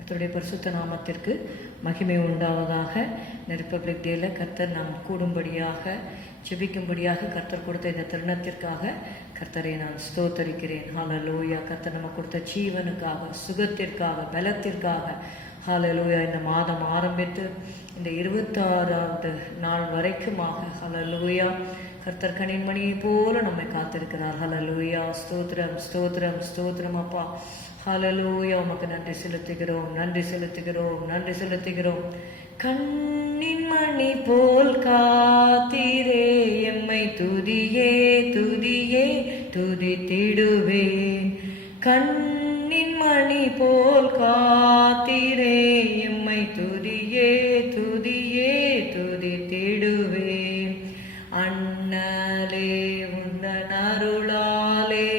கர்த்தருடைய பரிசுத்த நாமத்திற்கு மகிமை உண்டாவதாக. இந்த ரிப்பப்ளிக் டேல கர்த்தர் நாம் கூடும்படியாக ஜெபிக்கும்படியாக கர்த்தர் கொடுத்த இந்த தருணத்திற்காக கர்த்தரை நான் ஸ்தோத்தரிக்கிறேன். ஹல்லேலூயா. கர்த்தர் நம்ம கொடுத்த ஜீவனுக்காக, சுகத்திற்காக, பலத்திற்காக ஹல்லேலூயா. இந்த மாதம் ஆரம்பித்து இந்த 26வது நாள் வரைக்குமாக ஹல்லேலூயா கர்த்தர் கனிமணியை போல நம்மை காத்திருக்கிறார். ஹல்லேலூயா. ஸ்தோத்திரம் ஸ்தோத்திரம் ஸ்தோத்திரம் அப்பா. ஹல்லேலூயா. உமக்கு நன்றி செலுத்துகிறோம், நன்றி செலுத்துகிறோம், நன்றி செலுத்துகிறோம். கண்ணின் மணி போல் காத்தீரே எம்மை துதியே துதியே துதித்திடுவேன். கண்ணின் மணி போல் காத்தீரே எம்மை துதியே துதியே துதித்திடுவேன். அண்ணலே உந்தன் அருளாலே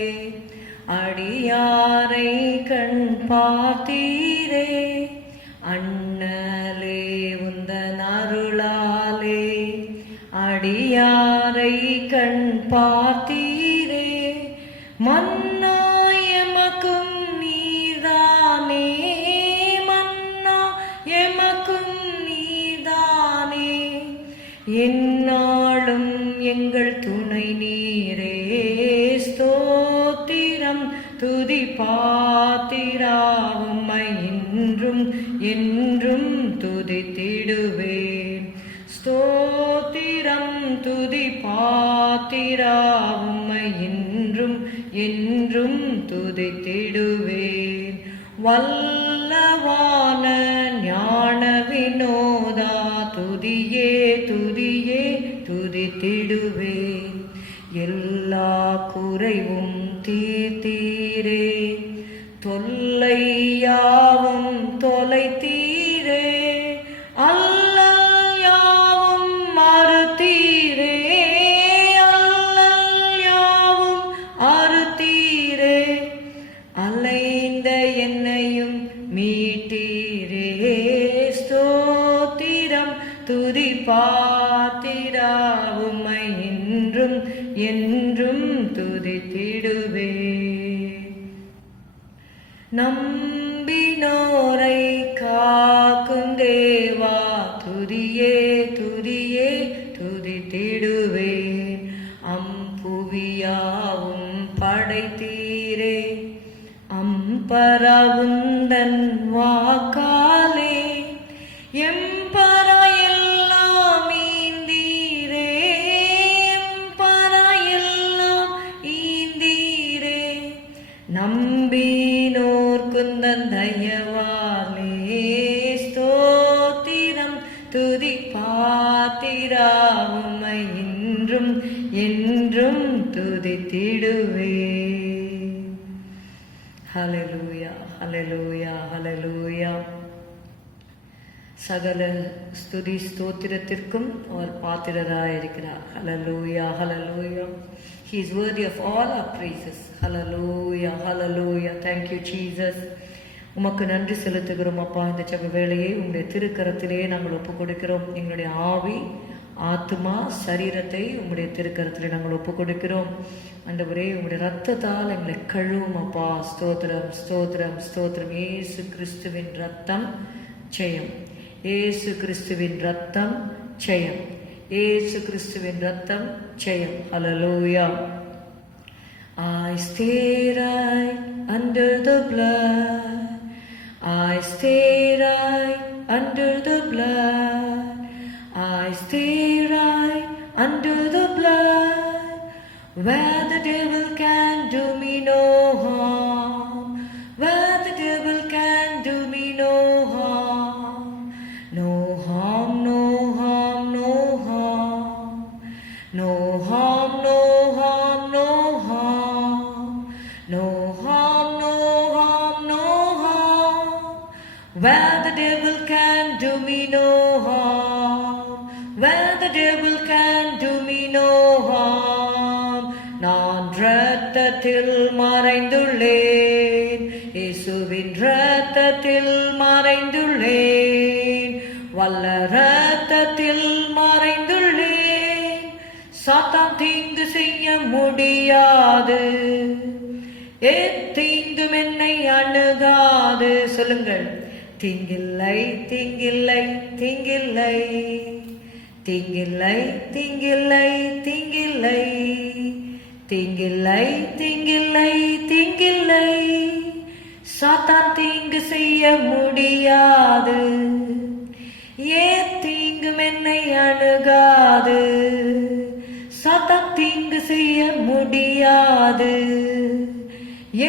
அடியாரை கண் பார்த்தீரே. அண்ணலே உந்தன் அருளாலே அடியாரை கண் பார்த்தீரே. மன்னா எமக்கும் நீர்தானே, மன்னா எமக்கும் நீர்தானே. எந்நாளும் எங்கள் துணை நீரே. ஸ்தோத்திரம் துதி பாத்திரா உம்மை என்றும் என்றும் துதித்திடுவேன். ஸ்தோத்திரம் துதி பாத்திரா உம்மை என்றும் என்றும் துதித்திடுவேன். வல்லவான ஞான வினோதா துதியே துதியே துதித்திடுவேன். எல்லா குறைவும் தீர்த்தீரே, தொல்லையாவும் தொலைத்தீரே. அல்லல் யாவும் மறுத்தீரே, அல்லல் யாவும் அறுத்தீரே. அலைந்த என்னையும் மீட்டீரே. ஸ்தோத்திரம் துதி பாத்திரா உம்மை என்றும் என்றும் துதித்திடுவே. நம்பினோரை காக்கும் தேவா துதியே துதியே துதித்திடுவேன். அம்புவியாவும் படைத்தீரே, அம்பரவுந்தன் வாக்காலே. எம்பரா எல்லாம் ஈந்தீரே, எம்பரா எல்லாம் ஈந்தீரே. நம்பினோர் குந்தன் தயவாலே. ஸ்தோத்திரம் துதி பாத்திரா உம்மை என்றும் என்றும் துதித்திடுவே. ஹல்லேலூயா ஹல்லேலூயா ஹல்லேலூயா. சகல ஸ்துதி ஸ்தோத்திரத்திற்கும் அவர் பாத்திரராயிருக்கிறார். ஹல்லேலூயா ஹல்லேலூயா. He is worthy of all our praises. Hallelujah, hallelujah. Thank you, Jesus. உமக்கு நன்றி செலுத்துகிறோம் அப்பா. இந்த ஜெப வேளையை உங்களுடைய திருக்கரத்திலே நாங்கள் ஒப்புக் கொடுக்கிறோம். எங்களுடைய ஆவி, ஆத்மா, சரீரத்தை உங்களுடைய திருக்கரத்திலே நாங்கள் ஒப்புக் கொடுக்கிறோம். ஆண்டவரே, உங்களுடைய ரத்தத்தால் எங்களை கழுவும் அப்பா. ஸ்தோத்திரம் ஸ்தோத்திரம் ஸ்தோத்திரம். இயேசு கிறிஸ்துவின் ரத்தம் ஜெயம், இயேசு கிறிஸ்துவின் ரத்தம் ஜெயம், இயேசு கிறிஸ்துவின் ரத்தம் ஜெயம். ஹல்லேலூயா. I stay right under the blood. I stay right under the blood. I stay right under the blood, where the devil can do me no harm, where the devil can do me no harm. No harm, no harm, no harm. No harm, no harm, no harm. No harm, no harm, no harm. Where the devil can do me no harm, where the devil can do me no harm. நான் இரத்தத்தில் மறைந்துள்ளேன், இயேசுவின் இரத்தத்தில் மறைந்துள்ளேன், வல்ல இரத்தத்தில் மறைந்துள்ளேன். சாத்தான் தீங்கு செய்ய முடியாது, எத்தீங்கும் என்னை அணுகாது. சொல்லுங்கள். தீங்கில்லை தீங்கில்லை தீங்கில்லை தீங்கில்லை தீங்கில்லை தீங்கில்லை தீங்கில்லை தீங்கில்லை தீங்கில்லை சாத்தான் தீங்கு செய்ய முடியாது, ஏன் தீங்கும் என்னை அணுகாது. சாத்தான் தீங்கு செய்ய முடியாது,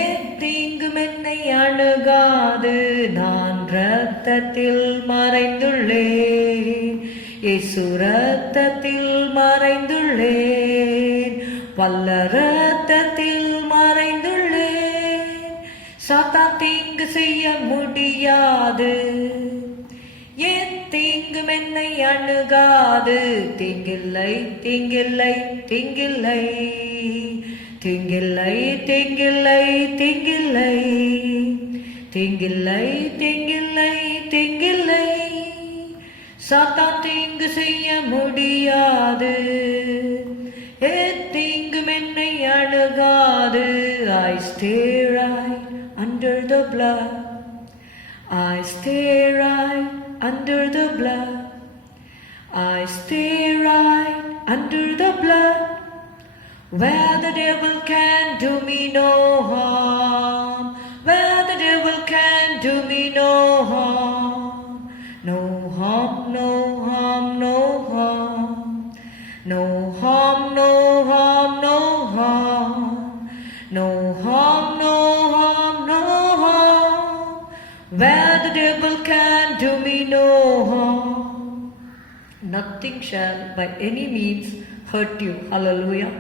ஏன் தீங்கும் என்னை அணுகாது. நான் இரத்தத்தில் மறைந்துள்ளேன், இயேசு இரத்தத்தில் மறைந்துள்ளேன், வல்ல இரத்தத்தில் மறைந்துள்ளேன். சாத்தான் தீங்கு செய்ய முடியாது, ஏன் தீங்கும் என்னை அணுகாது. தீங்கில்லை தீங்கில்லை தீங்கில்லை தீங்கில்லை தீங்கில்லை தீங்கில்லை தீங்கில்லை தீங்கில்லை தீங்கில்லை சாத்தான் தீங்கு செய்ய முடியாது, ஏன் தீங்கும் என்னை அணுகாது. I stay right under the blood, I stay right under the blood, I stay right under the blood, where the devil can do me no harm, where the devil can do me no harm. No harm, no harm, no harm, no harm, no harm, no harm, no harm, no harm, no harm, where the devil can do me no harm. Nothing shall by any means hurt you. Hallelujah.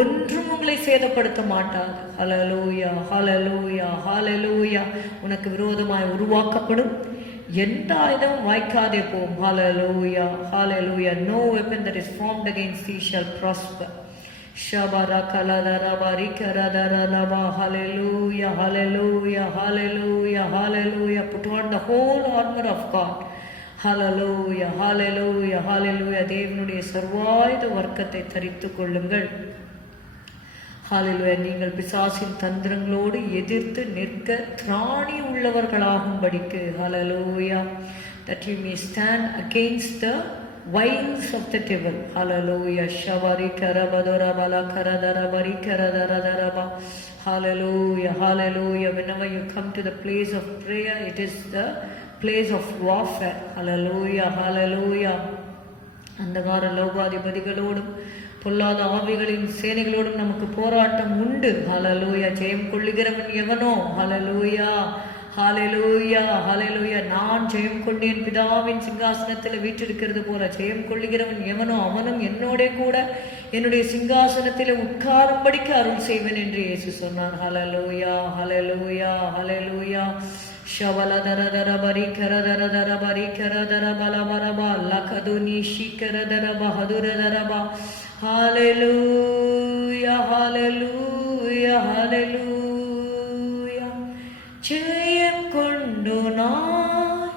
ஒன்றும் உங்களை சேதப்படுத்த மாட்டாது. ஹல்லேலூயா, hallelujah, ஹல்லேலூயா. உனக்கு விரோதமாய் உருவாக்கப்படும் எந்த ஆயுதமும் வாய்க்காதே போம். ஹல்லேலூயா, ஹல்லேலூயா. No weapon that is formed against thee shall prosper. Shabara kaladara rikaradaraba. Hallelujah, hallelujah, hallelujah, hallelujah. Put on the whole armor of God. Hallelujah, hallelujah, hallelujah. தேவனுடைய சர்வாயுத வர்க்கத்தை தரித்துக் கொள்ளுங்கள். ஹalleluya. நீங்கள் பிசாசின் தந்திரங்களோடு எதிர்த்து நிற்க திராணி உள்ளவர்களாகும்படிக்கு. ஹalleluya. That you may stand against the wiles of the devil. Hallelujah. Shavari karabadora bala karadara bari karadara. Hallelujah, hallelujah. Whenever you come to the place of prayer, it is the place of warfare. Hallelujah, hallelujah. அந்தகார லோகாதிபதிகளோடும் பொல்லாத ஆவிகளின் சேனைகளோடும் நமக்கு போராட்டம் உண்டு. ஹalleluya. ஜெயம் கொள்ளுகிறவன் எவனோ? ஹalleluya, ஹalleluya, ஹalleluya. நான் ஜெயம் கொண்டேன், பிதாவின் சிங்காசனத்தில் வீற்றிருக்கிறது போல ஜெயம் கொள்ளுகிறவன் எவனோ அவனும் என்னோட கூட என்னுடைய சிங்காசனத்தில் உட்காரும்படிக்கு அருள் செய்வேன் என்று இயேசு சொன்னார். ஹalleluya, ஹalleluya, ஹalleluya. Shavaladara bari karadara bari karadara balabaraba lakaduni shikaradara bahaduradara. Hallelujah, hallelujah, hallelujah. Jayam kondu naai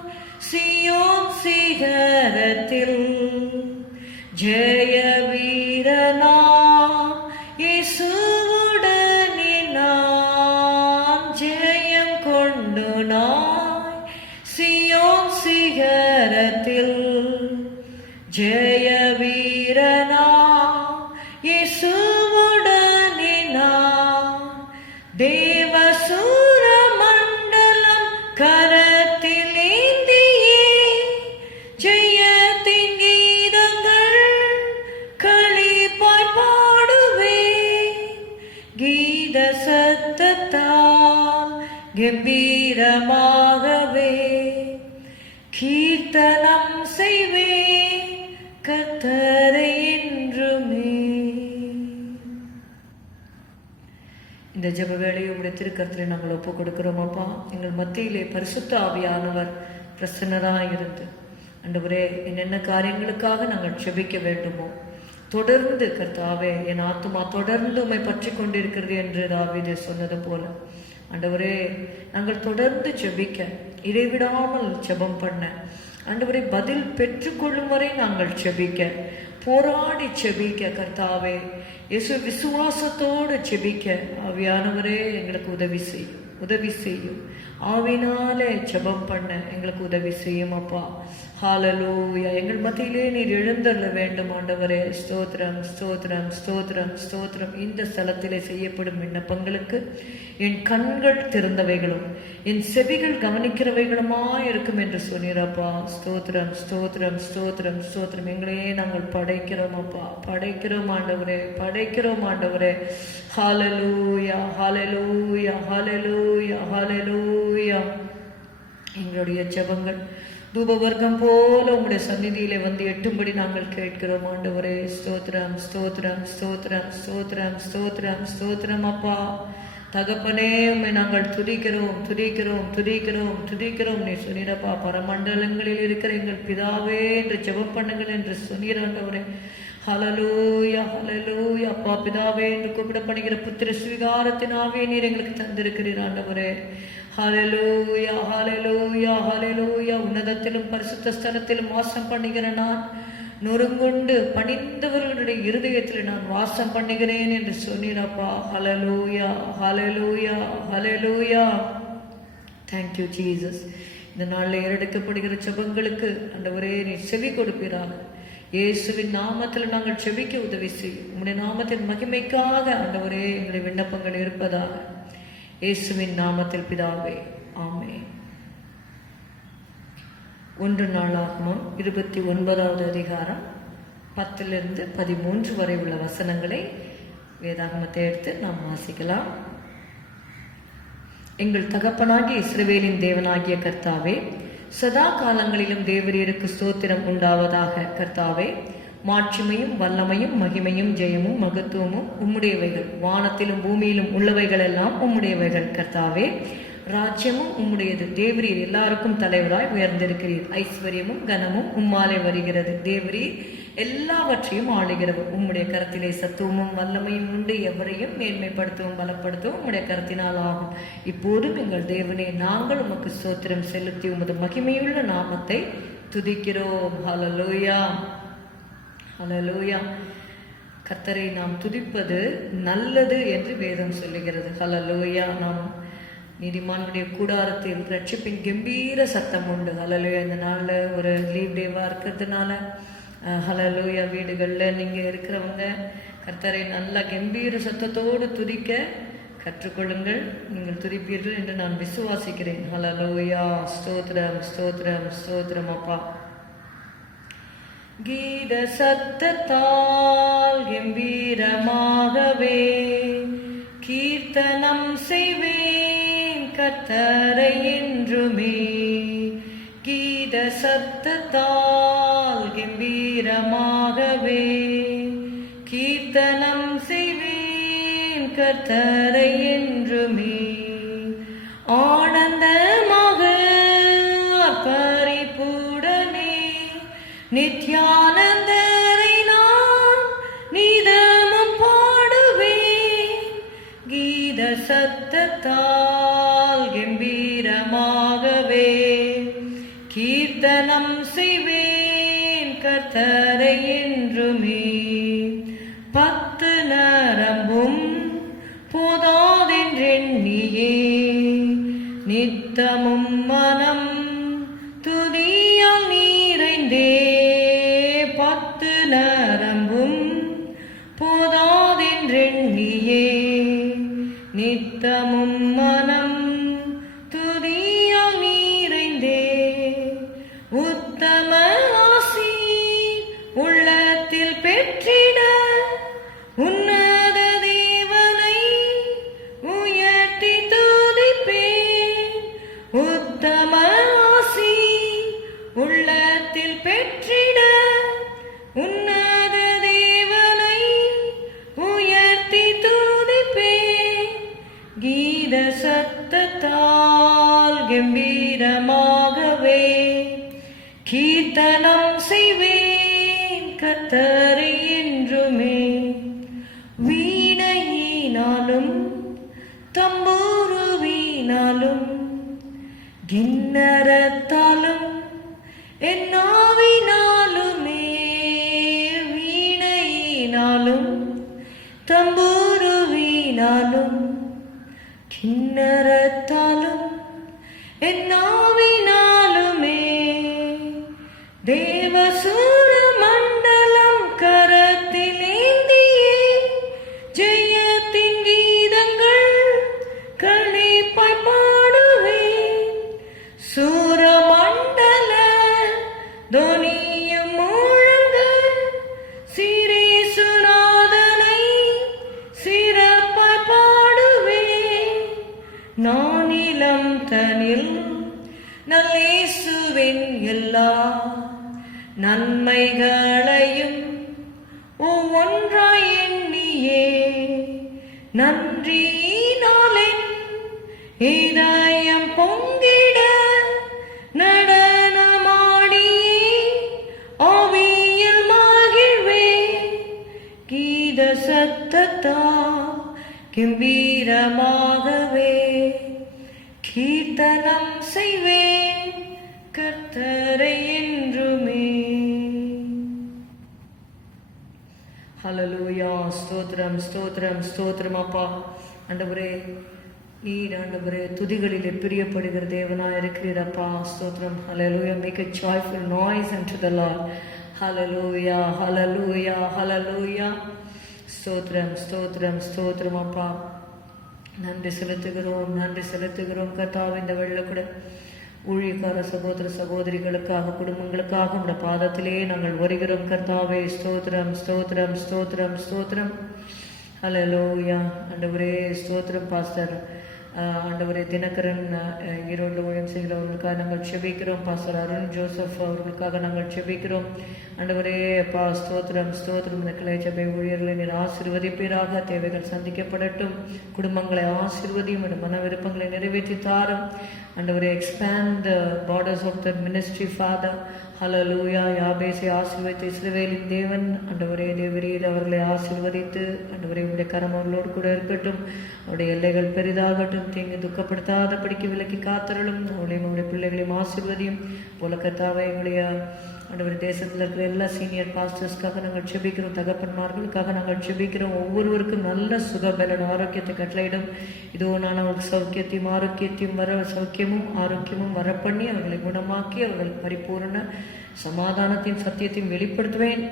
Sion sigarathil, Jaya veerana Yesuvudane naan. Jayam kondu naai Sion sigarathil, Jaya veerana Yesuvudane naan. Devasura mandalam karathilendhiye, ஜெயத்தின் கீதங்கள் களிப்பாய் பாடுவேன். கீத சத்தத்தால் கம்பீரமாகவே கீர்த்தனம் செய்வேன் கர்த்தரை என்றுமே. இந்த ஜெப வேளையை உடைய திருக்கரத்தில் நாங்கள் ஒப்புக் கொடுக்கிறோம். அப்பா, எங்கள் மத்தியிலே பரிசுத்த ஆவியானவர் பிரசன்னராயிருந்து ஆண்டவரே, என்னென்ன காரியங்களுக்காக நாங்கள் ஜெபிக்க வேண்டுமோ தொடர்ந்து கர்த்தாவே, என் ஆத்துமா தொடர்ந்து உம்மை பற்றி கொண்டிருக்கிறது என்று தாவீது சொன்னது போல ஆண்டவரே, நாங்கள் தொடர்ந்து ஜெபிக்க, இடைவிடாமல் ஜெபம் பண்ண ஆண்டவரே, பதில் பெற்றுக்கொள்ளும் வரை நாங்கள் ஜெபிக்க, போராடி ஜெபிக்க கர்த்தாவே, இயேசு விசுவாசத்தோடு ஜெபிக்க ஆவியானவரே எங்களுக்கு உதவி செய்யும். ஆவினாலே ஜெபம் பண்ண எங்களுக்கு உதவி செய்யும் அப்பா. ஹalleluya. எங்கள் மத்தியிலே நீர் எழுந்தருள வேண்டும் ஆண்டவரே. ஸ்தோத்திரம் ஸ்தோத்திரம் ஸ்தோத்திரம் ஸ்தோத்திரம். இந்த ஸ்தலத்திலே செய்யப்படும் விண்ணப்பங்களுக்கு என் கண்கள் திறந்தவைகளும் என் செவிகள் கவனிக்கிறவைகளுமாய் இருக்கும் என்று சொன்னீரப்பா. ஸ்தோத்திரம் ஸ்தோத்திரம் ஸ்தோத்திரம் ஸ்தோத்திரம். எங்களையே நாங்கள் படைக்கிறோம் அப்பா, படைக்கிறோம் ஆண்டவரே, படைக்கிறோம் ஆண்டவரே. ஹalleluya ஹalleluya ஹalleluya ஹalleluya. எங்களுடைய ஜெபங்கள் தூபவர்க்கம் போல உங்களுடைய சந்நிதியிலே வந்து எட்டும்படி நாங்கள் கேட்கிறோம் ஆண்டவரே. ஸ்தோத்திரம் ஸ்தோத்திரம் ஸ்தோத்திரம் ஸ்தோத்திரம் ஸ்தோத்திரம் ஸ்தோத்திரம் அப்பா. தகப்பனே, உம்மை நாங்கள் துதிக்கிறோம் துதிக்கிறோம் துதிக்கிறோம் துதிக்கிறோம். நீ சொன்னீரப்பா, பரமண்டலங்களில் இருக்கிற எங்கள் பிதாவே என்று ஜெபம் பண்ணுங்கள் என்று சொன்னீர் ஆண்டவரே. ஹalleluya ஹalleluya. அப்பா பிதாவே என்று கூப்பிடப்படுகிற புத்திர ஸ்வீகாரத்தின் ஆவியை நீர் எங்களுக்கு தந்திருக்கிறீர் ஆண்டவரே. ஹalleluya ஹalleluya ஹalleluya. உன்னதத்திலும் பரிசுத்த ஸ்தலத்திலும் வாசம் பண்ணுகிற நான் நொறுங்குண்டு பணிந்தவர்களுடைய இருதயத்தில் நான் வாசம் பண்ணுகிறேன் என்று சொன்னீரப்பா. ஹalleluya ஹalleluya ஹalleluya. Thank you Jesus. இந்த நாளில் ஏறெடுக்கப்படுகிற ஜெபங்களுக்கு ஆண்டவரே நீர் செவி கொடுப்பீராக. இயேசுவின் நாமத்தில் நாங்கள் செபிக்க உதவி செய்யும். உம்முடைய நாமத்தின் மகிமைக்காக ஆண்டவரே எங்களுடைய விண்ணப்பங்கள் இருப்பதாக. இயேசுவின் நாமத்தில் பிதாவே, ஆமென். 1 நாளாகமம் 29வது அதிகாரம் 10-13 வரை உள்ள வசனங்களை வேதாகமத்தை எடுத்து நாம் வாசிக்கலாம். எங்கள் தகப்பனாகிய இஸ்ரவேலின் தேவனாகிய கர்த்தாவே, சதா காலங்களிலும் தேவரீருக்கு ஸ்தோத்திரம் உண்டாவதாக. கர்த்தாவே, மாட்சிமையும் வல்லமையும் மகிமையும் ஜெயமும் மகத்துவமும் உம்முடையவைகள். வானத்திலும் பூமியிலும் உள்ளவைகள் எல்லாம் உம்முடையவைகள். கர்த்தாவே, ராஜ்யமும் உம்முடையது. தேவரீர் எல்லாருக்கும் தலைவராய் உயர்ந்திருக்கிறீர். ஐஸ்வர்யமும் கனமும் உம்மாலே வருகிறது. தேவரீர் எல்லாவற்றையும் ஆளுகிறவர். உம்முடைய கரத்திலே சத்துவமும் வல்லமையும் உண்டு. எவரையும் மேன்மைப்படுத்தவும் பலப்படுத்தவும் உம்முடைய கரத்தினால் ஆகும். இப்போதும் எங்கள் தேவனே, நாங்கள் உமக்கு ஸ்தோத்திரம் செலுத்தி உமது மகிமையுள்ள நாமத்தை துதிக்கிறோம். ஹalleluya ஹalleluya. கர்த்தரை நாம் துதிப்பது நல்லது என்று வேதம் சொல்லுகிறது. ஹalleluya. நாம் நீதிமானுடைய கூடாரத்தில் ரட்சிப்பின் கம்பீர சத்தம் உண்டு. ஹalleluya. இந்த நாளில் ஒரு லீவ் டேவாக இருக்கிறதுனால ஹalleluya வீடுகளில் நீங்கள் இருக்கிறவங்க கர்த்தரை நல்ல கம்பீர சத்தத்தோடு துதிக்க கற்றுக்கொள்ளுங்கள். நீங்கள் துதிப்பீர்கள் என்று நான் விசுவாசிக்கிறேன். ஹalleluya. ஸ்தோத்திரம் ஸ்தோத்திரம் ஸ்தோத்திரம் அப்பா. கீத சத்தத்தால் கம்பீரமாகவே கீர்த்தனம் செய்வேன் கர்த்தரை என்றுமே. கீத சத்தத்தால் கம்பீரமாகவே கீர்த்தனம் செய்வேன் கர்த்தரை என்றுமே. ஆனந்தமாக பரிபூரணே நித்யானந்தரை நான் நிதமும் பாடுவேன். கீத சத்தத்தால் கம்பீரமாகவே கீர்த்தனம் செய்வேன் கர்த்தரை என்றுமே. 10 நரம்பும் போதாதென்றெண்ணியே நித்தமும் மனம் துதியால் நிறைந்தே. 10 நரம்பும் போதாதென்றெண்ணியே நித்தமும் மனம் துதியால் நிறைந்தே. உத்தம ஆசி உள்ளத்தில் பெற்றிட உன்னத தேவனை உயர்த்தி துதிப்பேன். உத்தம ஆசி உள்ளத்தில் பெற்றிட உன்னத தேவனை உயர்த்தி துதிப்பேன். கீத சத்தத்தால் கம்பீரமாகவே கீர்த்தனம் செய்வேன் கர்த்தரை என்றுமே. வீணையினாலும் தம்புருவினாலும் கிண்ணறத்தாலும் என்னாவினாலுமே. வீணையினாலும் தம்புருவினாலும் கிண்ணறத்தாலும் இயேசுவின் எல்லா நன்மைகளையும் ஒவ்வொன்றாய் எண்ணியே நன்றியினாலென் இதயம் பொங்கிட நடனமாடியே ஆவியில் மகிழ்வே கீத சத்தத்தா கம்பீரமாகவே கீர்த்தனம் செய்வேன் கர்த்தரை என்றுமே. ஹல்லேலூயா. ஸ்தோத்திரம் ஸ்தோத்திரம் ஸ்தோத்திரம் அப்பா. ஆண்டவரே, நீர் ஆண்டவரே துதிகளிலே பிரியப்படுகிற தேவனாய் இருக்கிறீரப்பா. ஸ்தோத்திரம். ஹல்லேலூயா. Make a joyful noise unto the Lord. Hallelujah hallelujah hallelujah. ஸ்தோத்திரம் ஸ்தோத்திரம் ஸ்தோத்திரம் அப்பா. நன்றி செலுத்துகிறோம் நன்றி செலுத்துகிறோம் கர்த்தாவே. இந்த வேளையில கூட ஊழியக்கார சகோதர சகோதரிகளுக்காக குடும்பங்களுக்காக உடைய பாதத்திலே நாங்கள் வருகிறோம் கர்த்தாவே. ஸ்தோத்திரம் ஸ்தோத்திரம் ஸ்தோத்திரம் ஸ்தோத்திரம். ஹல்லேலூயா. ஆண்டவரே ஸ்தோத்திரம். பாஸ்டர் ஆண்டவரே தினகரன் ஈரோடு ஊழியம் செய்கிறவர்களுக்காக நாங்கள் செபிக்கிறோம். பாஸ்டர் அருண் ஜோசப் அவர்களுக்காக நாங்கள் செபிக்கிறோம். ஆண்டவரே அப்பா ஸ்தோத்திரம் ஸ்தோத்திரம். இந்த கிளை சபை ஊழியர்களை நீர் ஆசீர்வதிப்பீராக. தேவைகள் சந்திக்கப்படட்டும். குடும்பங்களை ஆசீர்வதியும். மன விருப்பங்களை நிறைவேற்றி தாரும். ஆண்டவரே expand the borders of the ministry Father. ஹல்லேலூயா. யாபேசை ஆசீர்வதித்து இஸ்ரவேலின் தேவன் ஆண்டவரே தேவரீர் அவர்களை ஆசீர்வதித்து ஆண்டவரே உடைய கரம் அவர்களோடு கூட இருக்கட்டும். அவருடைய எல்லைகள் பெரிதாகட்டும். தீங்கு துக்கப்படாதபடிக்கு விலக்கி காத்தருளும். அவர்களையும் அவருடைய பிள்ளைகளையும் ஆசீர்வதியும் போல கர்த்தாவே. எங்களுடைய ஆண்டவர் தேசத்தில் இருக்கிற எல்லா சீனியர் பாஸ்டர்ஸ்க்காக நாங்கள் செபிக்கிறோம். தகப்பன்மார்களுக்காக நாங்கள் செபிக்கிறோம். ஒவ்வொருவருக்கும் நல்ல சுகபலன் ஆரோக்கியத்தை கட்டளையிடும். இதோ நான் அவர்களுக்கு சௌக்கியத்தையும் ஆரோக்கியத்தையும் சௌக்கியமும் ஆரோக்கியமும் வரப்பண்ணி அவர்களை குணமாக்கி அவர்கள் பரிபூர்ண சமாதானத்தையும் சத்தியத்தையும் வெளிப்படுத்துவேன்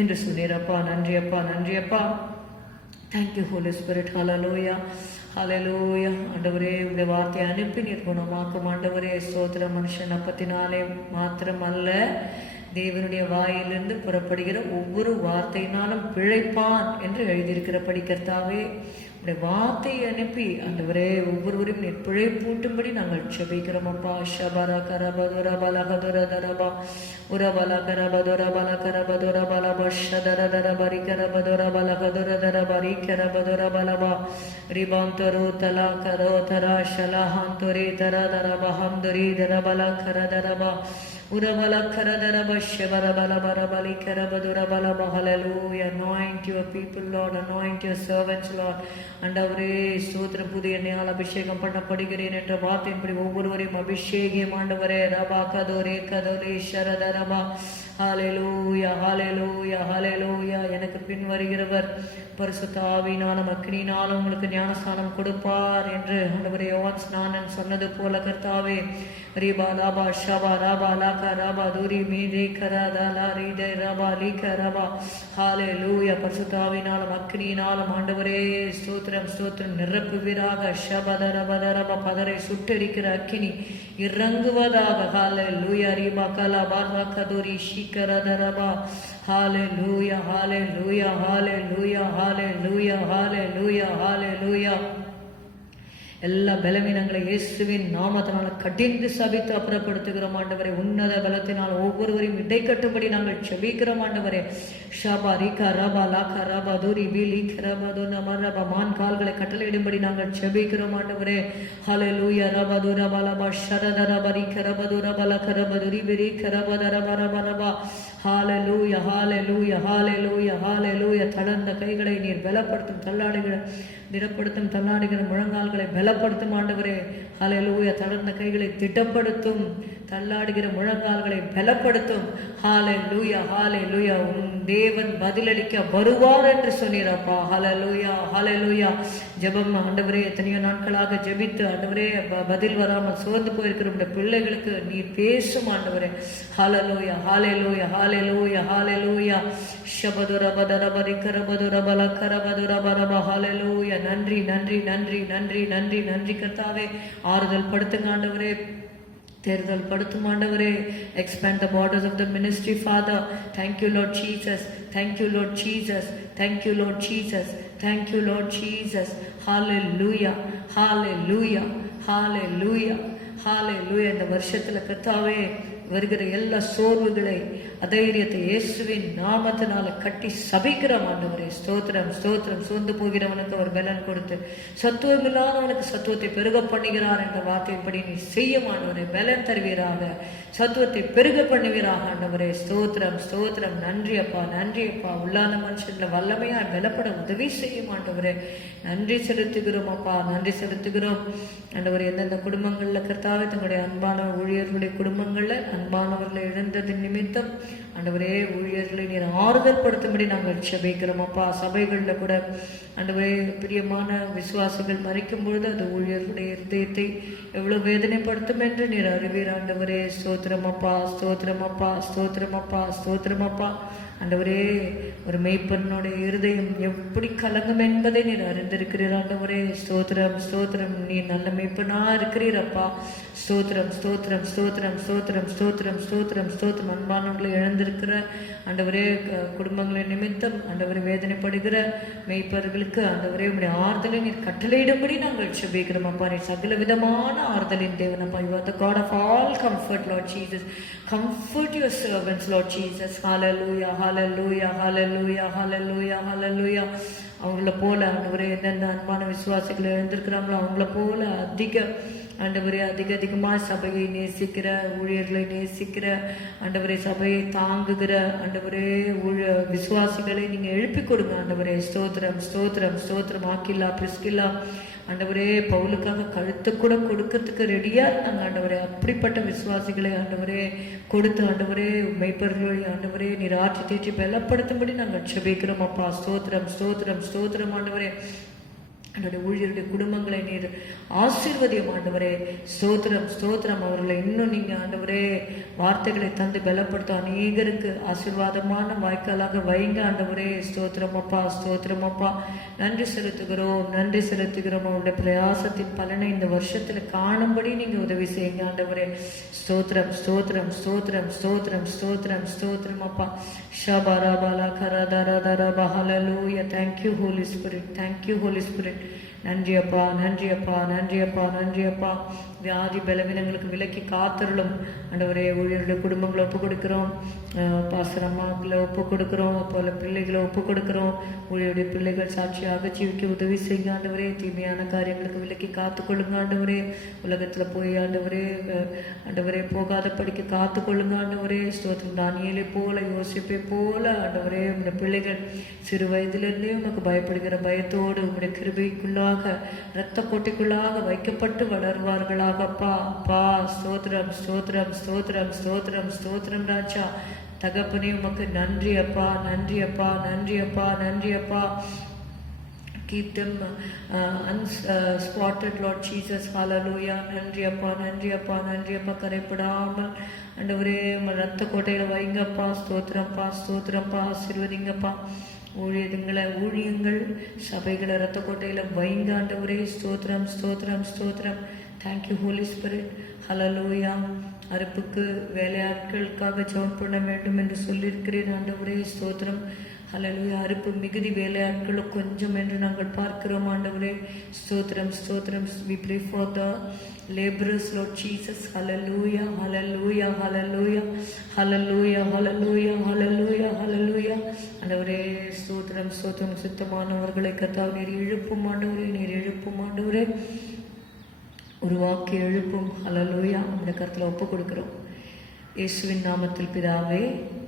என்று சொன்னீரப்பா. நன்றி அப்பா நன்றி அப்பா. Thank you holy spirit. Hallelujah hallelujah. ஆண்டவரே உடைய வார்த்தையை அனுப்பி நீர் குணமாக்கும். ஆண்டவரே ஸ்தோத்திர. மனுஷன் அப்பத்தினாலே மாத்திரம் அல்ல, தேவனுடைய வாயிலிருந்து புறப்படுகிற ஒவ்வொரு வார்த்தையினாலும் பிழைப்பான் என்று எழுதியிருக்கிறபடி கர்த்தாவே உடைய வார்த்தையை அனுப்பி ஆண்டவரே ஒவ்வொருவரையும் நீர் பிழைப்பூட்டும்படி நாங்கள் செபிக்கிறோம் அப்பா. ஷபர கரபதுர பலகதுர தரபா உரபல கரபதுர பல கரபதுர பலப ஷதர தர பரி கரபதுர பலகதுர தர பரி கரபதுர பலபா ரிபாந்தரு தலா கரோ தரா ஷலஹாந்துரி தர தரபஹந்துரி தர பல கர தரபா உரபல கரதரப ஷபர பல பரபலி கரபதுர பலப. ஹல்லேலூயா. Anoint your people Lord. Anoint your servants Lord. ஆண்டவரே ஸ்தோத்திர. புதிய எண்ணெயால் அபிஷேகம் பண்ணப்படுகிறேன் என்ற வார்த்தையின்படி ஒவ்வொருவரையும் அபிஷேகம் ஆண்டவரே. ரபா கதோரே கதோரே ஷரதரபா. ஹல்லேலூயா ஹல்லேலூயா ஹல்லேலூயா. எனக்கு பின் வருகிறவர் பரிசுத்த ஆவியினாலும் அக்கினியினாலும் உங்களுக்கு ஞானஸ்நானம் கொடுப்பார் என்று ஆண்டவரே யோவான் ஸ்நானன் சொன்னது போல கர்த்தாவே. ரிபா லாபா ஷபா ராபா லாகா ராபா தூரி மீதே கராதா லாரிதே ராபா லீக ராபா. ஹல்லேலூயா. பரிசுத்த ஆவியினாலும் அக்கினியினாலும் ஆண்டவரே ஸ்தோத்திரம் ஸ்தோத்திரம் நிரப்புவீராக. ஷபதரபதரப பதரை சுட்டெரிக்கிற அக்கினி இறங்குவதாக. ஹல்லேலூயா. ரிபா கலா பார்வா கதோரி ஷிகரதரபா. ஹல்லேலூயா ஹல்லேலூயா ஹல்லேலூயா ஹல்லேலூயா ஹல்லேலூயா ஹல்லேலூயா. எல்லா பலவீனங்களை இயேசுவின் நாமத்தினால கடிந்து சபித்து அப்புறப்படுத்துகிறோம் ஆண்டவரே. உன்னத பலத்தினால் ஒவ்வொருவரையும் இடைக்கட்டும்படி நாங்கள் செபிக்கிறோம் ஆண்டவரே. ஷபா ரிகா ரபா லாகா ரபா தூரி பிலி கரபா துனம ரபா. மான் கால்களை கட்டளையிடும்படி நாங்கள் செபிக்கிறோம் ஆண்டவரே. ஹல்லேலூயா. ரபா துரபா லபா ஷரத ரபா ரிக ரபா துரபா லக ரபா துரி பிரி கரபா தரபா ரபா ரபா. ஹல்லேலூயா ஹல்லேலூயா ஹல்லேலூயா ஹல்லேலூயா. தளர்ந்த கைகளை நீர் பலப்படுத்தும். தள்ளாடுகிற திடப்படுத்தும். தள்ளாடுகிற முழங்கால்களை பலப்படுத்தும் ஆண்டவரே. ஹல்லேலூயா. தளர்ந்த கைகளை திடப்படுத்தும். தள்ளாடுகிற முழங்கால்களை பலப்படுத்தும். ஹல்லேலூயா ஹல்லேலூயா. உன் தேவன் பதிலளிக்க வருவார் என்று சொன்னீரப்பா. ஹல்லேலூயா ஹல்லேலூயா. ஜெபம் ஆண்டவரே எத்தனையோ நாட்களாக ஜெபித்து ஆண்டவரே பதில் வராமல் சோர்ந்து போயிருக்கிற உடைய பிள்ளைகளுக்கு நீர் பேசும் ஆண்டவரே. ஹல்லேலூயா ஹல்லேலூயா ஹல்லேலூயா ஹல்லேலூயா. ஷபதுர பதர பரி கரபதுர பல கரபதுர பரப. ஹல்லேலூயா. நன்றி நன்றி நன்றி நன்றி நன்றி நன்றி கர்த்தாவே. ஆறுதல் படுத்துங்க ஆண்டவரே. தேர்தல் படுத்தும் ஆண்டவரே. expand the borders of the ministry Father. Thank you Lord Jesus. Thank you Lord Jesus. Thank you Lord Jesus. Thank you Lord Jesus. Hallelujah. Hallelujah. Hallelujah. ஹalleluya. இந்த வருஷத்துல கர்த்தாவே வருகிற எல்லா சோர்வுகளை அதைரியத்தை இயேசுவின் நாமத்தினால கட்டி சபிக்கிறோம் ஆண்டவரே. ஸ்தோத்திரம் ஸ்தோத்திரம். சோர்ந்து போகிறவனுக்கு அவர் பலன் கொடுத்து சத்துவம் இல்லாதவனுக்கு சத்துவத்தை பெருக பண்ணுகிறார் என்ற வார்த்தையின்படி நீ செய்யும் ஆண்டவரே. பலன் தருவீராக, சத்துவத்தை பெருக பண்ணுவீராக ஆண்டவரே. ஸ்தோத்திரம் ஸ்தோத்திரம். நன்றி அப்பா, நன்றி அப்பா. உள்ளான மனுஷன்ல வல்லமையா பலப்பட உதவி செய்யும் ஆண்டவரே. நன்றி செலுத்துகிறோம் அப்பா, நன்றி செலுத்துகிறோம் ஆண்டவரே. எந்தெந்த குடும்பங்கள்ல கர்த்தாவே தங்களுடைய அன்பான ஊழியர்களுடைய குடும்பங்கள்ல அன்பானவர்களை இழந்தது நிமித்தம் ஆண்டவரே ஊழியர்களை நீர் ஆறுதல் படுத்தும்படி நாங்கள் செபிக்கிறோம் அப்பா. சபைகள்ல கூட ஆண்டவரே பிரியமான விசுவாசிகள் மறிக்கும் பொழுது அது ஊழியர்களுடைய இருதயத்தை எவ்வளவு வேதனைப்படுத்தும் என்று நீர் அறிவீர் ஆண்டவரே. ஸ்தோத்திரம் அப்பா, ஸ்தோத்திரம் அப்பா, ஸ்தோத்திரம் அப்பா, ஸ்தோத்திரம் அப்பா. ஆண்டவரே ஒரு மெய்ப்பனுடைய இருதயம் எப்படி கலங்கும் என்பதை நீர் அறிந்திருக்கிறீர் ஆண்டவரே. ஸ்தோத்திரம் ஸ்தோத்திரம். நீ நல்ல மெய்ப்பனா இருக்கிறீரப்பா. ஸ்தோத்திரம் ஸ்தோத்திரம் ஸ்தோத்திரம் ஸ்தோத்திரம் ஸ்தோத்திரம் ஸ்தோத்திரம் ஸ்தோத்திரம். அன்பானவர்களை இழந்திருக்கிற ஆண்டவரே குடும்பங்களை நிமித்தம் ஆண்டவரை வேதனைப்படுகிற மெய்ப்பர்களுக்கு ஆண்டவரே உடைய ஆறுதலை நீர் கட்டளையிடும்படி நாங்கள் செபிக்கிறோம் அப்பா. நீர் சகல விதமான ஆறுதலின் தேவன் அப்பா. You are the God of all comfort, Lord Jesus. Comfort your servants, Lord Jesus. Hallelujah, hallelujah, hallelujah, hallelujah, hallelujah. அவங்கள போல ஆண்டவரே எந்தெந்த அன்பான விசுவாசிகள் எழுந்திருக்கிறாங்களோ அவங்கள போல ஆண்டவரே அதிகமாக சபையை நேசிக்கிற ஊழியர்களை நேசிக்கிற ஆண்டவரே சபையை தாங்குகிற ஆண்டவரே விசுவாசிகளை நீங்க எழுப்பி கொடுங்க ஆண்டவரே. ஸ்தோத்திரம் ஸ்தோத்திரம் ஸ்தோத்திரம். ஆக்கில்லா பிரிஸ்கில்லா ஆண்டவரே பவுலுக்காக கழுத்து கூட கொடுக்கறதுக்கு ரெடியா இருந்தாங்க ஆண்டவரே. அப்படிப்பட்ட விசுவாசிகளை ஆண்டவரே கொடுத்து ஆண்டவரே மெய்ப்பர்களை ஆண்டவரே நீர் ஆற்றி தேற்றி பலப்படுத்தும்படி நாங்கள் செபிக்கிறோம் அப்பா. ஸ்தோத்திரம் ஸ்தோத்திரம் ஸ்தோத்திரம் ஆண்டவரே. என்னுடைய ஊழியருடைய குடும்பங்களை நீர் ஆசீர்வதியும் ஆண்டவரே. ஸ்தோத்திரம் ஸ்தோத்திரம். அவர்களை இன்னும் நீங்க ஆண்டவரே வார்த்தைகளை தந்து பலப்படுத்த அநேகருக்கு ஆசீர்வாதமான வாய்க்காலாக வைங்க ஆண்டவரே. ஸ்தோத்திரம் அப்பா, ஸ்தோத்திரம் அப்பா. நன்றி செலுத்துகிறோம், நன்றி செலுத்துகிறோம். அவருடைய பிரயாசத்தின் பலனை இந்த வருஷத்துல காணும்படி நீங்க உதவி செய்யுங்க ஆண்டவரே. ஸ்தோத்திரம் ஸ்தோத்திரம் ஸ்தோத்திரம் ஸ்தோத்திரம் ஸ்தோத்திரம் ஸ்தோத்திரம் அப்பா. ஷபரபல கரதரதரப ஹல்லேலூயா. Thank you Holy Spirit, thank you Holy Spirit. நன்றி அப்பா, நன்றி அப்பா, நன்றி அப்பா, நன்றி அப்பா. வியாதி பலவீனங்களுக்கு விலக்கி காத்தருளும் ஆண்டவரே. ஊழியருடைய குடும்பங்களை ஒப்பு கொடுக்கிறோம், பாஸ்டர் அம்மாக்களை ஒப்பு கொடுக்கிறோம், போல பிள்ளைகளை ஒப்பு கொடுக்கிறோம். ஊழியருடைய பிள்ளைகள் சாட்சியாக ஜீவிக்க உதவி செய்யுங்க ஆண்டவரே. தீமையான காரியங்களுக்கு விலக்கி காத்துக்கொள்ளுங்க ஆண்டவரே. உலகத்துல போய் ஆண்டவரே போகாத படிக்க காத்துக்கொள்ளுங்க ஆண்டவரே. ஸ்தோத்திரம். தானியேலை போல யோசிப்பை போல ஆண்டவரே உங்களுடைய பிள்ளைகள் சிறு வயதிலிருந்தே உனக்கு பயப்படுகிற பயத்தோடு உங்களுடைய கிருபைக்குள்ளாக இரத்த கோட்டைக்குள்ளாக வைக்கப்பட்டு வளர்வார்களாக அப்பா. அப்பா ஸ்தோத்திரம் ஸ்தோத்திரம் ஸ்தோத்திரம் ஸ்தோத்திரம் ஸ்தோத்திரம் ராஜா. தகப்பனே உமக்கு நன்றி அப்பா, நன்றி அப்பா, நன்றி அப்பா, நன்றி அப்பா. Keep them unspotted, Lord Jesus. Hallelujah. நன்றி அப்பா, நன்றி அப்பா, நன்றி அப்பா. கரைப்படாமல் ஆண்டவரே ரத்த கோட்டையில வைங்கப்பா. ஸ்தோத்திரப்பா, ஸ்தோத்திரப்பா. ஆசீர்வதிங்கப்பா. ஊழியங்கள் சபைகளை ரத்த கோட்டையில வைங்க ஆண்டவரே. ஸ்தோத்திரம் ஸ்தோத்திரம் ஸ்தோத்திரம். Thank you holy spirit. ஹல்லேலூயா. அறுப்புக்கு வேலையாட்களுக்காக ஜெபம் பண்ண வேண்டும் என்று சொல்லியிருக்கிறேன் ஆண்டவரே. ஸ்தோத்திரம். ஹல்லேலூயா. அறுப்பு மிகுதி வேலையாட்களும் கொஞ்சம் என்று நாங்கள் பார்க்கிறோம் ஆண்டவரே. ஸ்தோத்திரம் ஸ்தோத்திரம். We pray for the laborers, Lord Jesus. Hallelujah, hallelujah, hallelujah, hallelujah, hallelujah, hallelujah, hallelujah. ஆண்டவரே ஸ்தோத்திரம் ஸ்தோத்திரம். சுத்தமானவர்களை கர்த்தாவே நீர் எழுப்பும் ஆண்டவரே, நீர் எழுப்பும் ஆண்டவரே. உருவாக்கி எழுப்பும். ஹல்லேலூயா. அந்த கருத்துல ஒப்பு கொடுக்கிறோம் இயேசுவின் நாமத்தில் பிதாவே,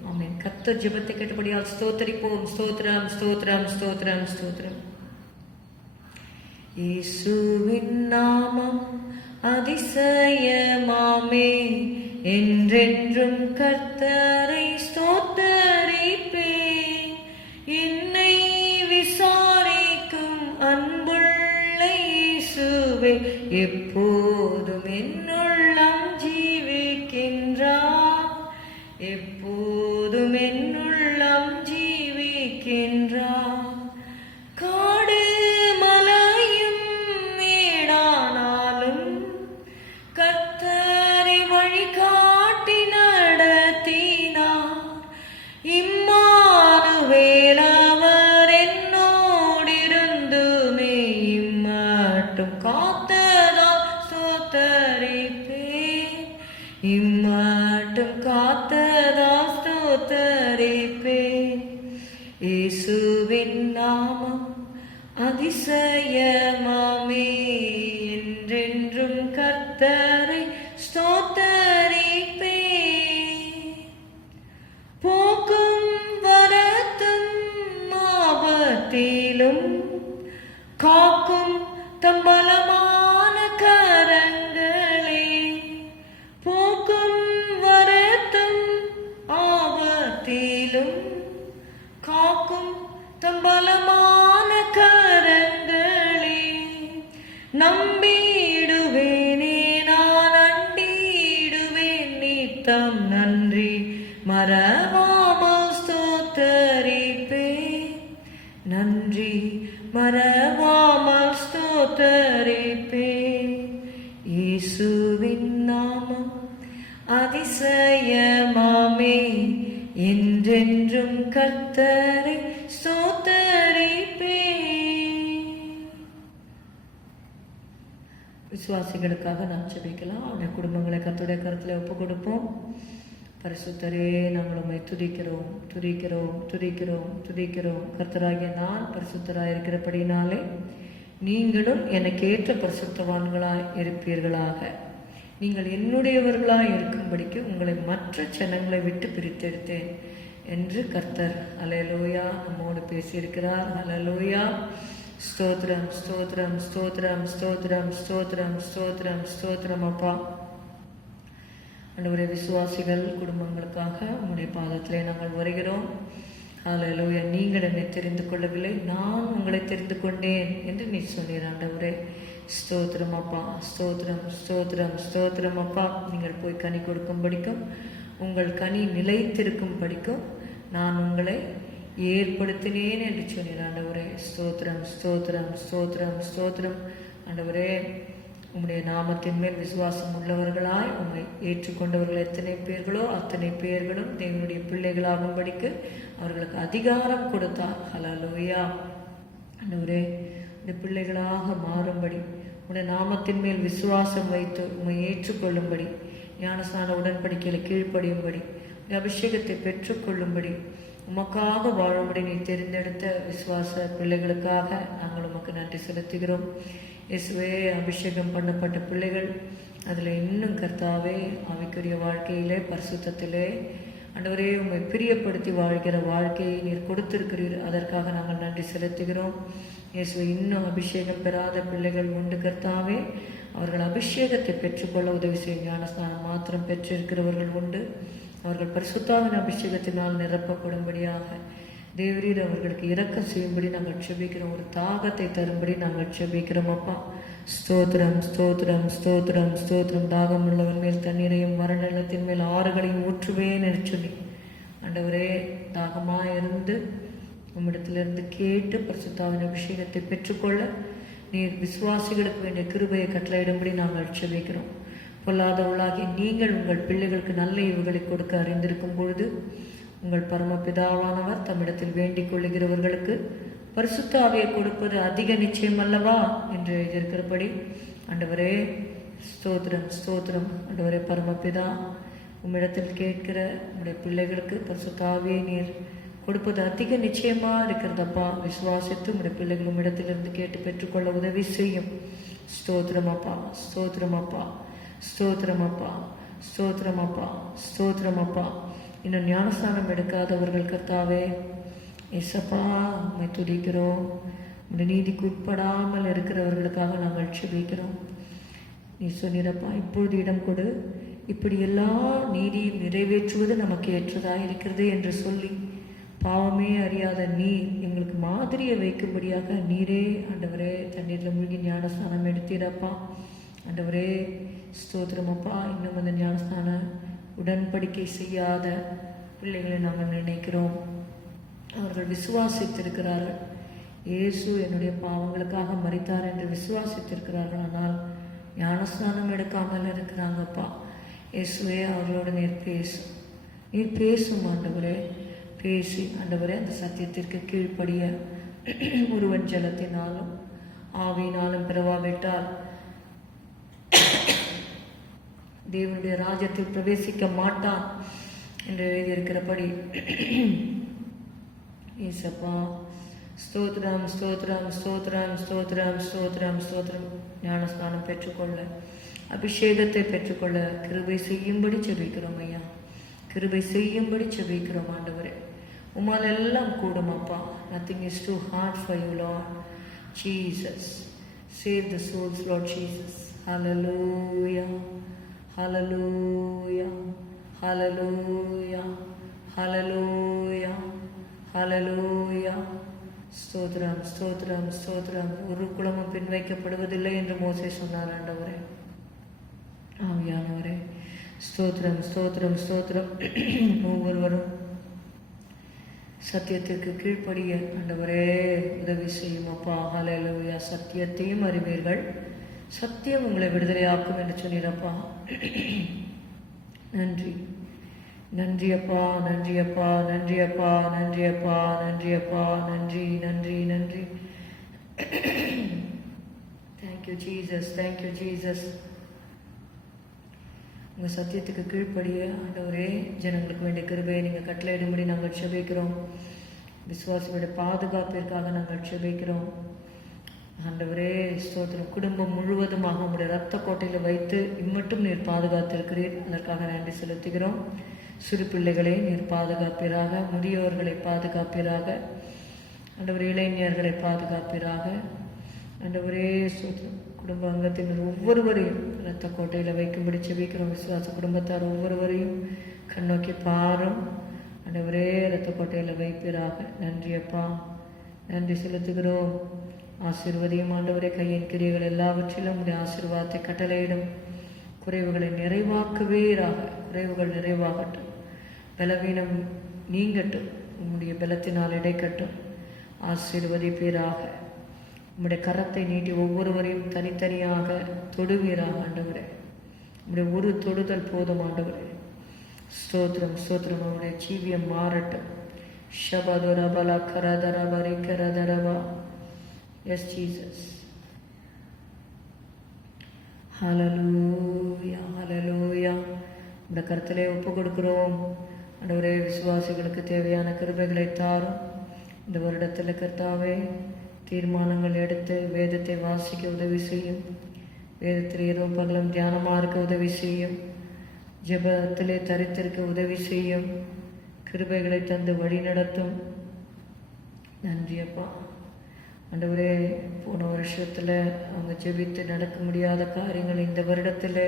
ஆமென். கர்த்தர் ஜெபத்தை கேட்டபடியால் ஸ்தோத்திரிப்போம். ஸ்தோத்திரம் ஸ்தோத்திரம் ஸ்தோத்திரம் ஸ்தோத்திரம். இயேசுவின் நாமம் அதிசயமாமே, என்றென்றும் கர்த்தரை ஸ்தோத்தரிப்பேன். என்னை விசாரிக்கும் அன்புள்ள இயேசுவே எப்போதும் என்னுள்ளம் ஜீவிக்கின்றார், எப்போதும் என்னுள்ளம் ஜீவிக்கின்றார். காடு மலையும் மேடானாலும் கர்த்தரை வழிகாட்டி நடத்தினார். இம்மானுவேல் அவர் என்னோடிருந்துமே இம்மட்டும் காத்ததால் ஸ்தோத்தரிப்பேன். மட்டும் காத்ததா ஸ்தோத்தரிப்பேன். இயேசுவின் நாமம் அதிசயமாமே, என்றென்றும் கர்த்தரை ஸ்தோத்தரிப்பேன். போக்கும் வரத்தும் ஆபத்திலும் காக்கும் தம்பலமான கரங்களே, போக்கும் வரத்தும் ஆபத்திலும் காக்கும் தம்பலமான கரங்களே, நம்பிடுவேனே நான் அண்டிடுவேன் நித்தம் நன்றி மறவாமல் ஸ்தோத்தரிப்பேன். நன்றி மறவாமல் ஸ்தோத்தரிப்பேன். இயேசுவின் நாமம் அதிசயமாமே, என்றென்றும் கர்த்தரை ஸ்தோத்தரிப்பேன். விசுவாசிகளுக்காக நாம் ஜெபிக்கலாம். அவருடைய குடும்பங்களை கர்த்தருடைய கருத்தில் ஒப்பு கொடுப்போம். பரிசுத்தரே, நாங்கள் உம்மை துதிக்கிறோம் துதிக்கிறோம் துதிக்கிறோம் துதிக்கிறோம். கர்த்தராகிய நான் பரிசுத்தராய் இருக்கிறபடினாலே நீங்களும் எனக்கு ஏற்ற பரிசுத்தவான்களாய் இருப்பீர்களாக. நீங்கள் என்னுடையவர்களாய் இருக்கும்படிக்கு உங்களை மற்ற ஜனங்களை விட்டு பிரித்தெடுத்தேன் என்று கர்த்தர் அல்லேலூயா நம்மோடு பேசியிருக்கிறார். அல்லேலூயா. ஸ்தோத்திரம் ஸ்தோத்திரம் ஸ்தோத்திரம் ஸ்தோத்திரம் ஸ்தோத்திரம் ஸ்தோத்திரம் ஸ்தோத்திரம். அப்பா ஆண்டவரே, விசுவாசிகள் குடும்பங்களுக்காக உம்முடைய பாதத்திலே நாங்கள் வருகிறோம். அல்லேலூயா. நீங்கள் என்னை தெரிந்து கொள்ளவில்லை, நான் உங்களை தெரிந்து கொண்டேன் என்று நீ சொன்னீர் ஆண்டவரே. ஸ்தோத்திரம் அப்பா, ஸ்தோத்திரம் ஸ்தோத்திரம் ஸ்தோத்திரம் அப்பா. நீங்கள் போய் கனி கொடுக்கும் படிக்கும், உங்கள் கனி நிலைத்திருக்கும் படிக்கும் நான் உங்களை ஏற்படுத்தினேன் என்று சொன்னீர் ஆண்டவரே. ஸ்தோத்திரம் ஸ்தோத்திரம் ஸ்தோத்திரம் ஸ்தோத்திரம். ஆண்டவரே, உம்முடைய நாமத்தின் மேல் விசுவாசம் உள்ளவர்களாய் உம்மை ஏற்றுக்கொண்டவர்கள் எத்தனை பேர்களோ அத்தனை பேர்களும் தேவனுடைய பிள்ளைகளாகும்படிக்கு அவர்களுக்கு அதிகாரம் கொடுத்தார். ஹல்லேலூயா. ஆண்டவரே, இந்த பிள்ளைகளாக மாறும்படி உடைய நாமத்தின் மேல் விசுவாசம் வைத்து உம்மை ஏற்றுக்கொள்ளும்படி, ஞானஸ்நான உடன்படிக்கையில் கீழ்ப்படியும்படி, அபிஷேகத்தை பெற்றுக்கொள்ளும்படி, உமக்காக வாழும்படி நீ தெரிந்தெடுத்த விசுவாச பிள்ளைகளுக்காக நாங்கள் உமக்கு நன்றி செலுத்துகிறோம். இயேசுவே, அபிஷேகம் பண்ணப்பட்ட பிள்ளைகள் அதில் இன்னும் கர்த்தாவே ஆவிக்குரிய வாழ்க்கையிலே பரிசுத்தத்திலே ஆண்டவரே உம்மை பிரியப்படுத்தி வாழ்கிற வாழ்க்கையை நீர் கொடுத்திருக்கிறீர். அதற்காக நாங்கள் நன்றி செலுத்துகிறோம். இயேசுவை, இன்னும் அபிஷேகம் பெறாத பிள்ளைகள் உண்டு கர்த்தாவே. அவர்கள் அபிஷேகத்தை பெற்றுக்கொள்ள உதவி செய்யும். ஞானஸ்நானம் மாத்திரம் பெற்றிருக்கிறவர்கள் உண்டு. அவர்கள் பரிசுத்தாவின் அபிஷேகத்தினால் நிரப்பப்படும்படியாக தேவரீர் அவர்களுக்கு இரக்கம் செய்யும்படி நாங்கள் செபிக்கிறோம். ஒரு தாகத்தை தரும்படி நாங்கள் செபிக்கிறோம் அப்பா. ஸ்தோத்திரம் ஸ்தோத்திரம் ஸ்தோத்திரம் ஸ்தோத்திரம். தாகம் உள்ளவன் மேல் தண்ணீரையும் மரணத்தின் மேல் ஆறுகளையும் ஊற்றுவேன் என்று சொல்லி ஆண்டவரே, தாகமாக இருந்து உம்மிடத்திலிருந்து கேட்டு பரிசுத்தாவின் அபிஷேகத்தை பெற்றுக்கொள்ள நீர் விசுவாசிகளுக்கு வேண்டிய கிருபையை கட்டளையிடும்படி நாங்கள் செபிக்கிறோம். பொல்லாதவர்களாகி நீங்கள் உங்கள் பிள்ளைகளுக்கு நல்ல ஈவுகளை கொடுக்க அறிந்திருக்கும் பொழுது உங்கள் பரமபிதாவானவர் தம்மிடத்தில் வேண்டிக் கொள்ளுகிறவர்களுக்கு பரிசுத்த ஆவியை கொடுப்பது அதிக நிச்சயம் அல்லவா என்று எழுதியிருக்கிறபடி ஆண்டவரே ஸ்தோத்திரம் ஸ்தோத்திரம். ஆண்டவரே பரமபிதா, உம்மிடத்தில் கேட்கிற உங்களுடைய பிள்ளைகளுக்கு பரிசுத்த ஆவியை நீர் கொடுப்பது அதிக நிச்சயமா இருக்கிறதப்பா. விசுவாசித்து உங்களுடைய பிள்ளைகள் உம்மிடத்திலிருந்து கேட்டு பெற்றுக்கொள்ள உதவி செய்யும். ஸ்தோத்திரம் அப்பா, ஸ்தோத்திரம் அப்பா, ஸ்தோத்திரம் அப்பா, ஸ்தோத்திரம் அப்பா, ஸ்தோத்திரம் அப்பா. இன்னும் ஞானஸ்நானம் எடுக்காதவர்கள் கர்த்தாவே, ஏசப்பா உம்மை துதிக்கிறோம். உடைய நீதிக்கு உட்படாமல் இருக்கிறவர்களுக்காக நாங்கள் செபிக்கிறோம். நீ சொன்னிரப்பா, இப்பொழுது இடம் கொடு, இப்படி எல்லா நீதியும் நிறைவேற்றுவது நமக்கு ஏற்றதாக இருக்கிறது என்று சொல்லி பாவமே அறியாத நீர் எங்களுக்கு மாதிரியை வைக்கும்படியாக நீரே ஆண்டவரே தண்ணீரில் மூழ்கி ஞானஸ்நானம் எடுத்தீரப்பா. ஆண்டவரே ஸ்தோத்திரமப்பா. இன்னும் அந்த ஞானஸ்நான உடன்படிக்கை செய்யாத பிள்ளைகளை நாங்கள் நினைக்கிறோம். அவர்கள் விசுவாசித்திருக்கிறார்கள். இயேசு என்னுடைய பாவங்களுக்காக மரித்தார் என்று விசுவாசித்திருக்கிறார்கள். ஆனால் ஞானஸ்நானம் எடுக்காமல் இருக்கிறாங்கப்பா. இயேசுவே, அவர்களோட நீர் பேசும் ஆண்டவரே. பேசி ஆண்டவரே அந்த சத்தியத்திற்கு கீழ்ப்படிய ஒருவன் ஜலத்தினாலும் ஆவியினாலும் பிறவாவிட்டால் தேவனுடைய ராஜ்யத்தில் பிரவேசிக்க மாட்டான் என்று எழுதியிருக்கிறபடி ஏசப்பா ஸ்தோத்திரம் ஸ்தோத்திரம் ஸ்தோத்திரம் ஸ்தோத்திரம் ஸ்தோத்திரம் ஸ்தோத்திரம். ஞானஸ்நானம் பெற்றுக்கொள்ள, அபிஷேகத்தை பெற்றுக்கொள்ள கிருபை செய்யும்படி செபிக்கிறோம் ஐயா. கிருபை செய்யும்படி செபிக்கிறோம் ஆண்டவரே. உம்மால் எல்லாம் கூடும் அப்பா. Nothing is too hard for you Lord Jesus. Save the souls Lord Jesus. Hallelujah hallelujah hallelujah hallelujah hallelujah. ஸ்தோத்திரம் ஸ்தோத்திரம் ஸ்தோத்திரம். ஒரு குலமும் பின் வைக்கப்படுவதில்லை என்று மோசே சொன்னார் ஆண்டவரே. ஆவியானவரே ஸ்தோத்திரம் ஸ்தோத்திரம் ஸ்தோத்திரம். ஒவ்வொருவரும் சத்தியத்திற்கு கீழ்ப்படிய ஆண்டவரே உதவி செய்யும் அப்பா. ஹல்லேலூயா. சத்தியத்தையும் அறிவீர்கள், சத்தியம் உங்களை விடுதலையாக்கும் என்று சொன்னீரப்பா. நன்றி நன்றி அப்பா, நன்றி அப்பா, நன்றி அப்பா, நன்றி அப்பா, நன்றி அப்பா, நன்றி நன்றி நன்றி. Thank you Jesus, thank you Jesus. உங்கள் சத்தியத்துக்கு கீழ்ப்படிய ஆண்டவரே ஜனங்களுக்கு வேண்டிய கிருபையை நீங்கள் கட்டளையிடும்படி நாங்கள் செபிக்கிறோம். விசுவாசியோட பாதுகாப்பிற்காக நாங்கள் செபிக்கிறோம் ஆண்டவரே. ஸ்தோத்திரம். குடும்பம் முழுவதுமாக உங்களுடைய இரத்த கோட்டையில் வைத்து இம்மட்டும் நீர் பாதுகாத்திருக்கிறீர், அதற்காக நன்றி செலுத்துகிறோம். சிறு பிள்ளைகளை நீர் பாதுகாப்பீராக, முதியோர்களை பாதுகாப்பீராக ஆண்டவரே, இளைஞர்களை பாதுகாப்பீராக ஆண்டவரே. ஸ்தோத்திரம். குடும்ப அங்கத்தினர் ஒவ்வொருவரையும் இரத்த கோட்டையில் வைக்கும்படி செபிக்கிறோம். விசுவாச குடும்பத்தார் ஒவ்வொருவரையும் கண்ணோக்கி பாரும் ஆண்டவரே, இரத்த கோட்டையில் வைப்பீராக. நன்றி அப்பா, நன்றி செலுத்துகிறோம். ஆசீர்வதியும் ஆண்டவரே. கையின் கிரியைகள் எல்லாவற்றிலும் உடைய ஆசீர்வாதத்தை கட்டளையிடும். குறைவுகளை நிறைவாக்குவீராக. குறைவுகள் நிறைவாகட்டும், பலவீனம் நீங்கட்டும், உம்முடைய பலத்தினால் இடைக்கட்டும். ஆசீர்வதிப்பீராக. உம்முடைய கரத்தை நீட்டி ஒவ்வொருவரையும் தனித்தனியாக தொடுவீராக ஆண்டவரே. உம்முடைய ஒரு தொடுதல் போதும் ஆண்டவரே. ஸ்தோத்திரம் ஸ்தோத்திரம். அவருடைய ஜீவியம் மாறட்டும். ஷபதுரபல கரதரபரி கரதரபா. Yes Jesus. Hallelujah hallelujah. இந்த கருத்திலே ஒப்பு கொடுக்கிறோம் ஆண்டவரே. விசுவாசிகளுக்கு தேவையான கிருபைகளை தாரும். இந்த வருடத்தில் கர்த்தாவே தீர்மானங்கள் எடுத்து வேதத்தை வாசிக்க உதவி செய்யும். வேதத்தில் இரவும் பகலும் தியானமாக இருக்க உதவி செய்யும். ஜெபத்திலே தரித்திருக்க உதவி செய்யும். கிருபைகளை தந்து வழி நடத்தும். நன்றி அப்பா ஆண்டவரே. போன வருஷத்தில் அவங்க ஜெபித்து நடக்க முடியாத காரியங்கள் இந்த வருடத்தில்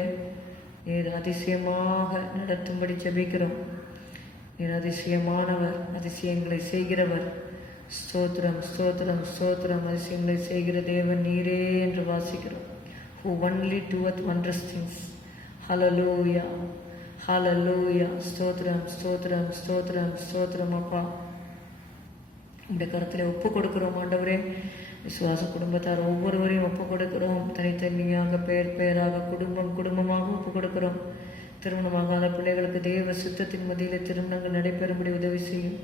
நீர் அதிசயமாக நடத்தும்படி ஜெபிக்கிறோம். நீர் அதிசயமானவர், அதிசயங்களை செய்கிறவர். ஸ்தோத்திரம் ஸ்தோத்திரம் ஸ்தோத்திரம். அதிசயங்களை செய்கிற தேவன் நீரே என்று வாசிக்கிறோம். Who only doeth wondrous things. Hallelujah Hallelujah. ஸ்தோத்திரம் ஸ்தோத்திரம் ஸ்தோத்திரம் ஸ்தோத்திரம் அப்பா. இந்த கருத்தில் ஒப்பு கொடுக்கிறோம் ஆண்டவரே. விசுவாச குடும்பத்தார் ஒவ்வொருவரையும் ஒப்பு கொடுக்கிறோம். தனித்தனியாக பெயர் பெயராக குடும்பம் குடும்பமாக ஒப்பு கொடுக்கிறோம். திருமணமாகாத பிள்ளைகளுக்கு தேவ சுத்தத்தின் மத்தியில் திருமணங்கள் நடைபெறும்படி உதவி செய்யும்.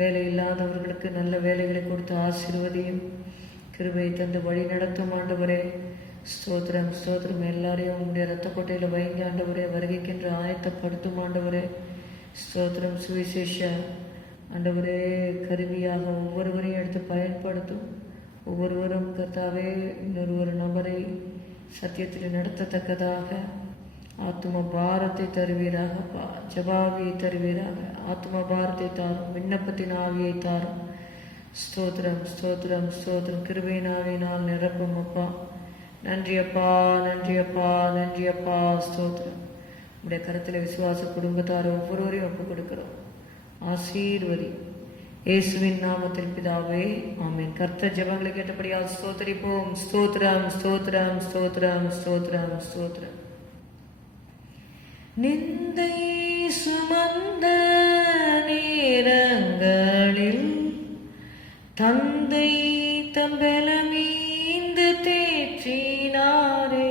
வேலை இல்லாதவர்களுக்கு நல்ல வேலைகளை கொடுத்து ஆசீர்வதியும். கிருபை தந்து வழி நடத்தும் ஆண்டவரே. ஸ்தோத்திரம் ஸ்தோத்திரம். எல்லாரையும் உங்களுடைய இரத்த கோட்டையில் வைங்க ஆண்டவரே. வருகைக்கென்று ஆயத்தப்படுத்தும் ஆண்டவரே. ஸ்தோத்திரம். சுவிசேஷ ஆண்டவரே கருவியாக ஒவ்வொருவரையும் எடுத்து பயன்படுத்தும். ஒவ்வொருவரும் கர்த்தாவே இன்னொரு நபரை சத்தியத்தில் நடத்தத்தக்கதாக ஆத்ம பாரத்தை தருவீராக. ஜபாவியை தருவீராக. ஆத்ம பாரத்தை தாரும். விண்ணப்பத்தின் ஆவியை தாரும். ஸ்தோத்திரம் ஸ்தோத்திரம் ஸ்தோத்திரம். கிருபையின் ஆவியினால் நிரப்பும் அப்பா. நன்றி அப்பா, நன்றி அப்பா, நன்றி அப்பா. ஸ்தோத்திரம். உடைய கருத்தில் விசுவாச குடும்பத்தார் ஒவ்வொருவரையும் ஒப்பு கொடுக்கிறோம். ஆசீர்வதி இயேசுவின் நாமத்தில் பிதாவே, ஆமென். கர்த்தர் ஜெபங்களை கேட்டபடியால் ஸ்தோத்திரிப்போம். ஸ்தோத்திரம் ஸ்தோத்திரம் ஸ்தோத்திரம் ஸ்தோத்திரம் ஸ்தோத்திரம். நிந்தை சுமந்த நேரங்களில் தந்தை தம்பலமீந்து தேற்றினாரே.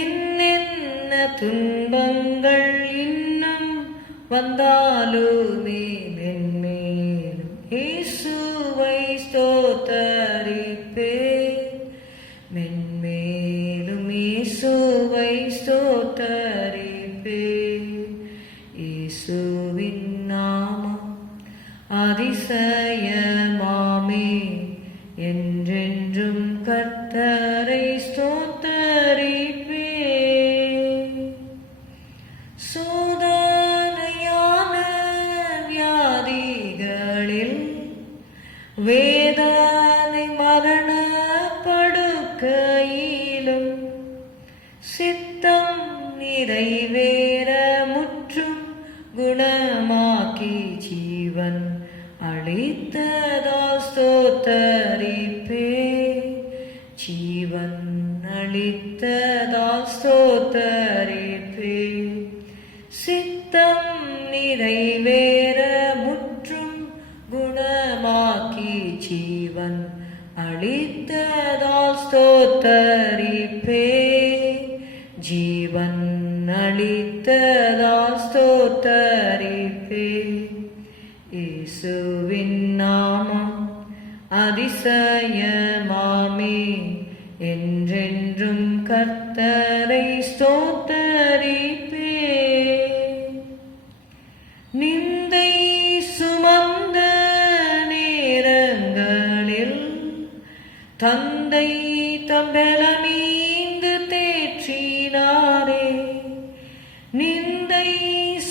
என்னென்ன துன்பங்கள் இன்னும் வந்தாலுமே மென்மேலும் இயேசுவை ஸ்தோத்தரிப்பேன். மென்மேலும் இயேசுவை ஸ்தோத்தரிப்பேன். வேதனை மரண படுக்கையிலும் சித்தம் நிறைவேற முற்றும் குணமாக்கி ஜீவன் அளித்ததால் ஸ்தோத்தரிப்பே. ஜீவன் அளித்ததால் ஸ்தோத்தரிப்பே. சித்தம் நிறைவேற முற்றும் குணமாக்கி ஜீவன் அளித்ததால் ஸ்தோத்தரிப்பே. ஜீவன் அளித்ததால் ஸ்தோத்தரிப்பே. இயேசுவின் நாமம் அதிசயமாமே. என்றென்றும் கர்த்தரை ஸ்தோத்தரிப்பே. நிந்தை சுமந்த நேரங்களில் தந்தை தம்பலமீந்து தேற்றினாரே. நிந்தை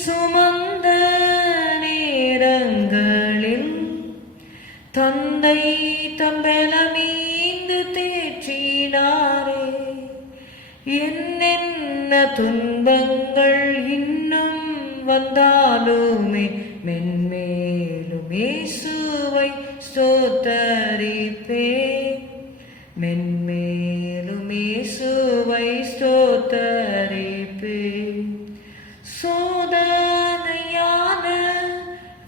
சுமந்த நேரங்களில் தந்தை தம்பலமீந்து தேற்றினாரே. என்னென்ன துன்பங்கள் இன்னும் வந்தாலுமே மென்மேலும் இயேசுவை ஸ்தோத்தரிப்பே. மென்மேலும் இயேசுவை ஸ்தோத்தரிப்பே. சோதனையான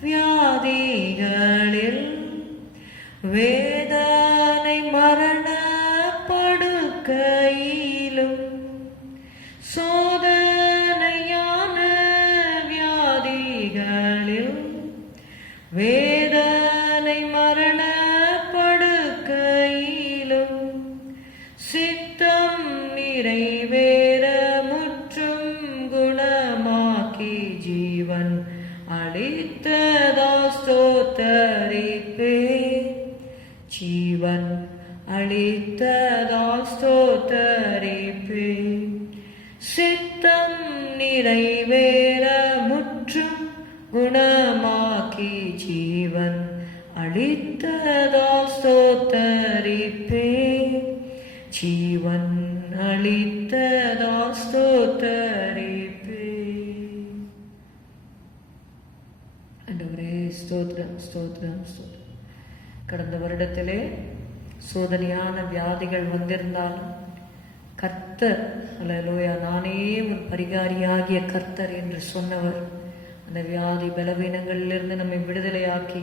வியாதிகளில் வேதனை மரண படுக்கையிலும் சோதனையான வியாதிகளில் வேதனை மரண படுக்கையிலும் சித்தம் நிறைவேற முற்றும் குணமாக்கி ஜீவன் அளித்ததால் ஸ்தோத்தரிப்பே. ஜீவன் அளித்ததால் ஸ்தோத்தரிப்பே. சித்தம் நிறைவேற முற்றும் குணமாக்கி ஜீவன் அளித்ததால் ஸ்தோத்தரிப்பே. ஜீவன் அளித்ததால் ஸ்தோத்தரிப்பே. ஆண்டவரே ஸ்தோத்திரம் ஸ்தோத்திரம் ஸ்தோத்திரம். கடந்த வருடத்திலே சோதனையான வியாதிகள் வந்திருந்தாலும் கர்த்தர், அல்லேலூயா, நானே உன் பரிகாரியாகிய கர்த்தர் என்று சொன்னவர் அந்த வியாதி பலவீனங்களிலிருந்து நம்மை விடுதலையாக்கி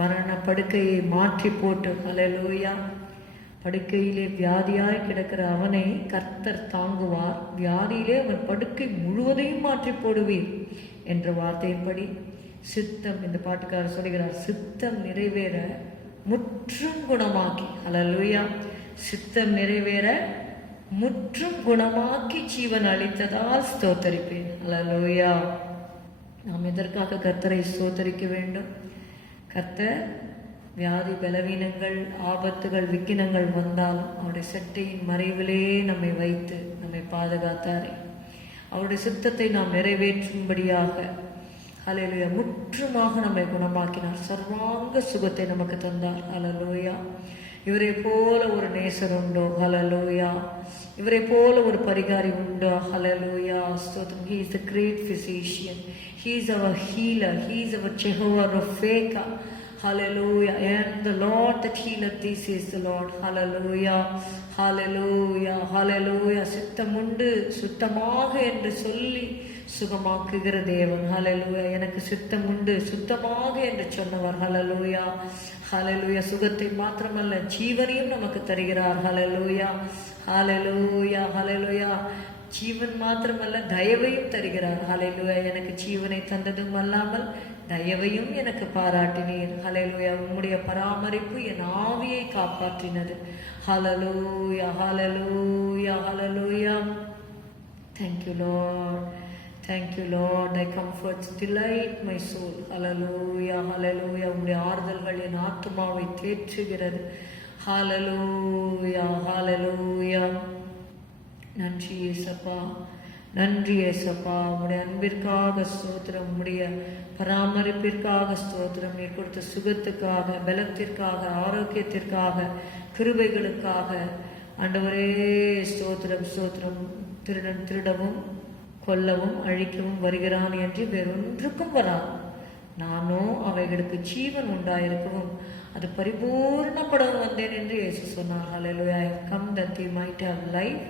மரண படுக்கையை மாற்றி போட்டு, அல்லேலூயா, படுக்கையிலே வியாதியாய் கிடக்கிற அவனை கர்த்தர் தாங்குவார். வியாதியிலே அவன் படுக்கை முழுவதையும் மாற்றி போடுவீர் என்ற வார்த்தையின்படி சித்தம், இந்த பாட்டுக்காரர் சொல்கிறார், சித்தம் நிறைவேற முற்றும் குணமாக்கி, அல்லேலூயா, சித்தம் நிறைவேற முற்றும் குணமாக்கி ஜீவன் அளித்ததால் ஸ்தோத்தரிப்பேன். அல்லேலூயா. நாம் எதற்காக கர்த்தரை ஸ்தோத்தரிக்க வேண்டும்? கர்த்தர் வியாதி பலவீனங்கள் ஆபத்துகள் விக்கினங்கள் வந்தாலும் அவருடைய செட்டையின் மறைவிலே நம்மை வைத்து நம்மை பாதுகாத்தாரே. அவருடைய சித்தத்தை நாம் நிறைவேற்றும்படியாக அல்லேலூயா முற்றுமாக நம்மை குணமாக்கினார். சர்வாங்க சுகத்தை நமக்கு தந்தார். அல்லேலூயா. இவரை போல ஒரு நேசர் உண்டோ? அல்லேலூயா. இவரை போல ஒரு பரிகாரி உண்டோ? அல்லேலூயா. ஸ்தோத்திரம். He is the great physician. He is our healer. He is our Jehovah Rapha. Hallelujah. And the Lord that healeth thee is the Lord. Hallelujah. Hallelujah. Hallelujah. சித்தமுண்டு சுத்தமாக என்று சொல்லி சுகமாக்குகிற தேவன். ஹல்லேலூயா. எனக்கு சித்தம் உண்டு சுத்தமாக என்று சொன்னவர். ஹல்லேலூயா. ஹல்லேலூயா. சுகத்தை மாத்திரமல்ல ஜீவனையும் நமக்கு தருகிறார். ஹல்லேலூயா. ஹல்லேலூயா. ஹல்லேலூயா. ஜீவன் மாத்திரமல்ல தயவையும் தருகிறார். ஹல்லேலூயா. எனக்கு ஜீவனை தந்ததும் அல்லாமல் தயவையும் எனக்கு பாராட்டினீர். ஹல்லேலூயா. உம்முடைய பராமரிப்பு என் ஆவியை காப்பாற்றினது. ஹல்லேலூயா. Hallelujah. Hallelujah. Thank you, Lord. Thank you, Lord. Thy comforts delight my soul. Hallelujah. Hallelujah. உம்முடைய ஆறுதல்கள் என் ஆத்துமாவை தேற்றுகிறது. Hallelujah. Hallelujah. நன்றி இயேசப்பா, நன்றி ஏசப்பா. உம்முடைய அன்பிற்காக ஸ்தோத்திரம், உம்முடைய பராமரிப்பிற்காக ஸ்தோத்திரம், நீர் கொடுத்த சுகத்துக்காக, பலத்திற்காக, ஆரோக்கியத்திற்காக, கிருபைகளுக்காக ஆண்டவரே ஸ்தோத்திரம் ஸ்தோத்திரம். திருடன் திருடவும் கொல்லவும் அழிக்கவும் வருகிறான் என்று வேறொன்றுக்கும் வரான், நானோ அவைகளுக்கு ஜீவன் உண்டாயிருக்கவும் அது பரிபூர்ணப்படவும் வந்தேன் என்று இயேசு சொன்னார். Hallelujah. I have come that they might have life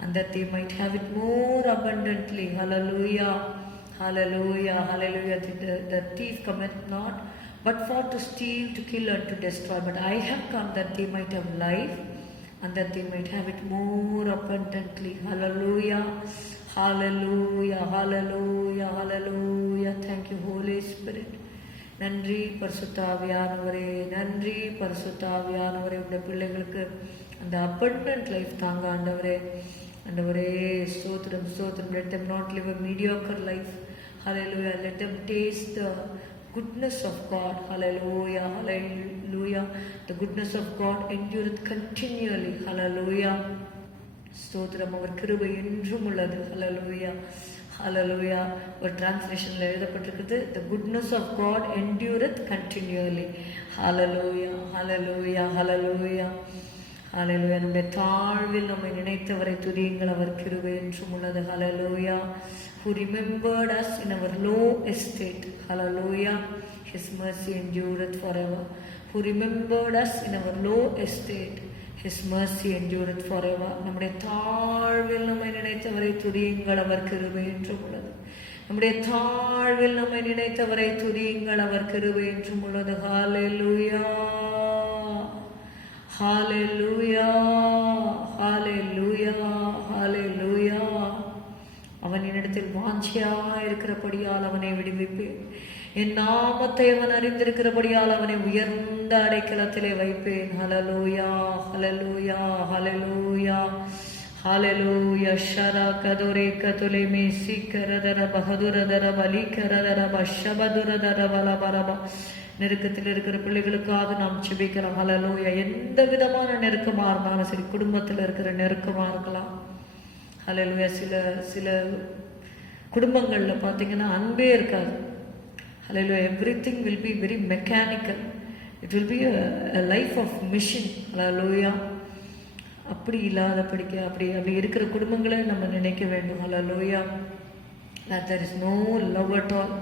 and that they might have it more abundantly. Hallelujah. Hallelujah. Hallelujah. The thief cometh not but for to steal, to kill and to destroy, but I have come that they might have life and that they might have it more abundantly. Hallelujah. Hallelujah. Hallelujah. Hallelujah. Thank you, Holy Spirit. நன்றி பரிசுத்தாவியானவரே, நன்றி பரிசுத்தாவியானவரே. உடைய பிள்ளைகளுக்கு அந்த abundant life தாங்க ஆண்டவரே. ஆண்டவரே ஸ்தோத்திரம் ஸ்தோத்திரம். Let them not live a mediocre life. Hallelujah. Let them taste the goodness of God. Hallelujah. Hallelujah. The goodness of God endureth continually. Hallelujah. ஸ்தோத்திரம். அவர் கிருபை என்றும் உள்ளது. Hallelujah. Hallelujah. ஒரு டிரான்ஸ்லேஷன்ல எழுதப்பட்டிருக்குது, the goodness of God endureth continually. Hallelujah. Hallelujah. Hallelujah. Hallelujah. நம்முடைய தாழ்வில் நம்மை நினைத்தவரை துதியுங்கள், அவர் கிருபை என்றும் உள்ளது. Hallelujah. Who remembered us in our low estate. Hallelujah. His mercy endureth forever. Who remembered us in our low estate. His mercy endureth forever. நம்முடைய தாழ்வில் நம்மை நினைத்தவரை துதியுங்கள், அவர் கிருபை என்றும் உள்ளது. நம்முடைய தாழ்வில் நம்மை நினைத்தவரை துதியுங்கள், அவர் கிருபை என்றும் உள்ளது. Hallelujah. Hallelujah. Hallelujah. Hallelujah. அவன் என்னிடத்தில் வாஞ்சியா இருக்கிறபடியால் அவனை விடுவிப்பேன். என் நாமத்தை அவன் அறிந்திருக்கிறபடியால் அவனை உயர்ந்த அடைக்கலத்திலே வைப்பேன். ஹல்லேலூயா. ஹல்லேலூயா. ஹல்லேலூயா. ஹல்லேலூயா. ஷரா கதுரே கதுலே மேசி கரதர பகதுரதர பலி கரதர பஷபதுரதர பலபரப. நெருக்கத்தில் இருக்கிற பிள்ளைகளுக்காக நாம் செபிக்கலாம். ஹல்லேலூயா. எந்த விதமான நெருக்கமாக இருந்தாலும் சரி, குடும்பத்தில் இருக்கிற நெருக்கமாக இருக்கலாம். ஹல்லேலூயா. சில குடும்பங்களில் பார்த்தீங்கன்னா அன்பே இருக்காது. Hallelujah. Everything will be very mechanical. It will be a life of mission. Hallelujah. அப்படி இல்லாதபடிக்கு அப்படி இருக்கிற குடும்பங்களை நம்ம நினைக்க வேண்டும். Hallelujah. That there is no love at all.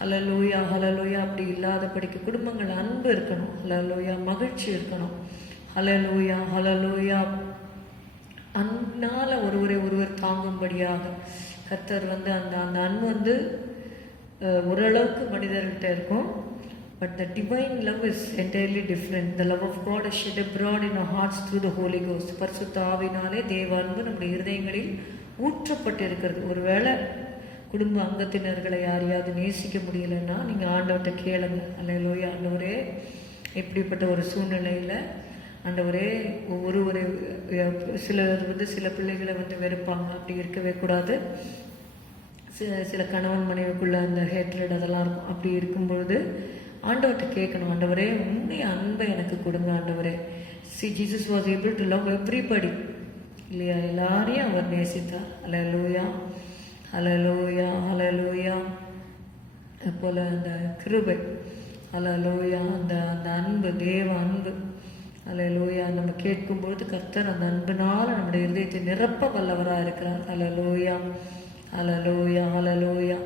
Hallelujah. Hallelujah. அப்படி இல்லாதபடிக்கு குடும்பங்கள் அன்பு இருக்கணும். Hallelujah. மகிழ்ச்சி இருக்கணும். Hallelujah. Hallelujah. அன்பால ஒருவர் தாங்கும்படியாக கர்த்தர் அந்த அன்பு ஓரளவுக்கு மனிதர்கிட்ட இருக்கும். But the divine love is entirely different. The love of God is shed abroad in our hearts through the Holy Ghost. பரிசுத்த ஆவியினாலே தேவ அன்பு நம்முடைய இருதயங்களில் ஊற்றப்பட்டு இருக்கிறது. ஒருவேளை குடும்ப அங்கத்தினர்களை யாரையாவது நேசிக்க முடியலன்னா நீங்கள் ஆண்டவர்கிட்ட கேளுங்க. அல்லேலூயா. ஆண்டவரே, இப்படிப்பட்ட ஒரு சூழ்நிலையில் ஆண்டவரே, சில பிள்ளைகளை வெறுப்பாங்க. அப்படி இருக்கவே கூடாது. சில கணவன் மனைவிக்குள்ள அந்த ஹேட்ரட் அதெல்லாம் இருக்கும். அப்படி இருக்கும்பொழுது ஆண்டவர்கிட்ட கேட்கணும், ஆண்டவரே உண்மைய அன்பை எனக்கு கொடுங்க ஆண்டவரே. Jesus was able to love everybody இல்லையா? எல்லாரையும் அவர் நேசித்தார். ஹல்லேலூயா. ஹல்லேலூயா. ஹல்லேலூயா. போல அந்த கிருபை, ஹல்லேலூயா, அந்த அன்பு, தேவ அன்பு, ஹல்லேலூயா, நம்ம கேட்கும்பொழுது கர்த்தர் அந்த அன்பினால் நம்முடைய இருதயத்தை நிரப்ப வல்லவராக இருக்கிறார். ஹல்லேலூயா. ஹல்லேலூயா. ஹல்லேலூயா.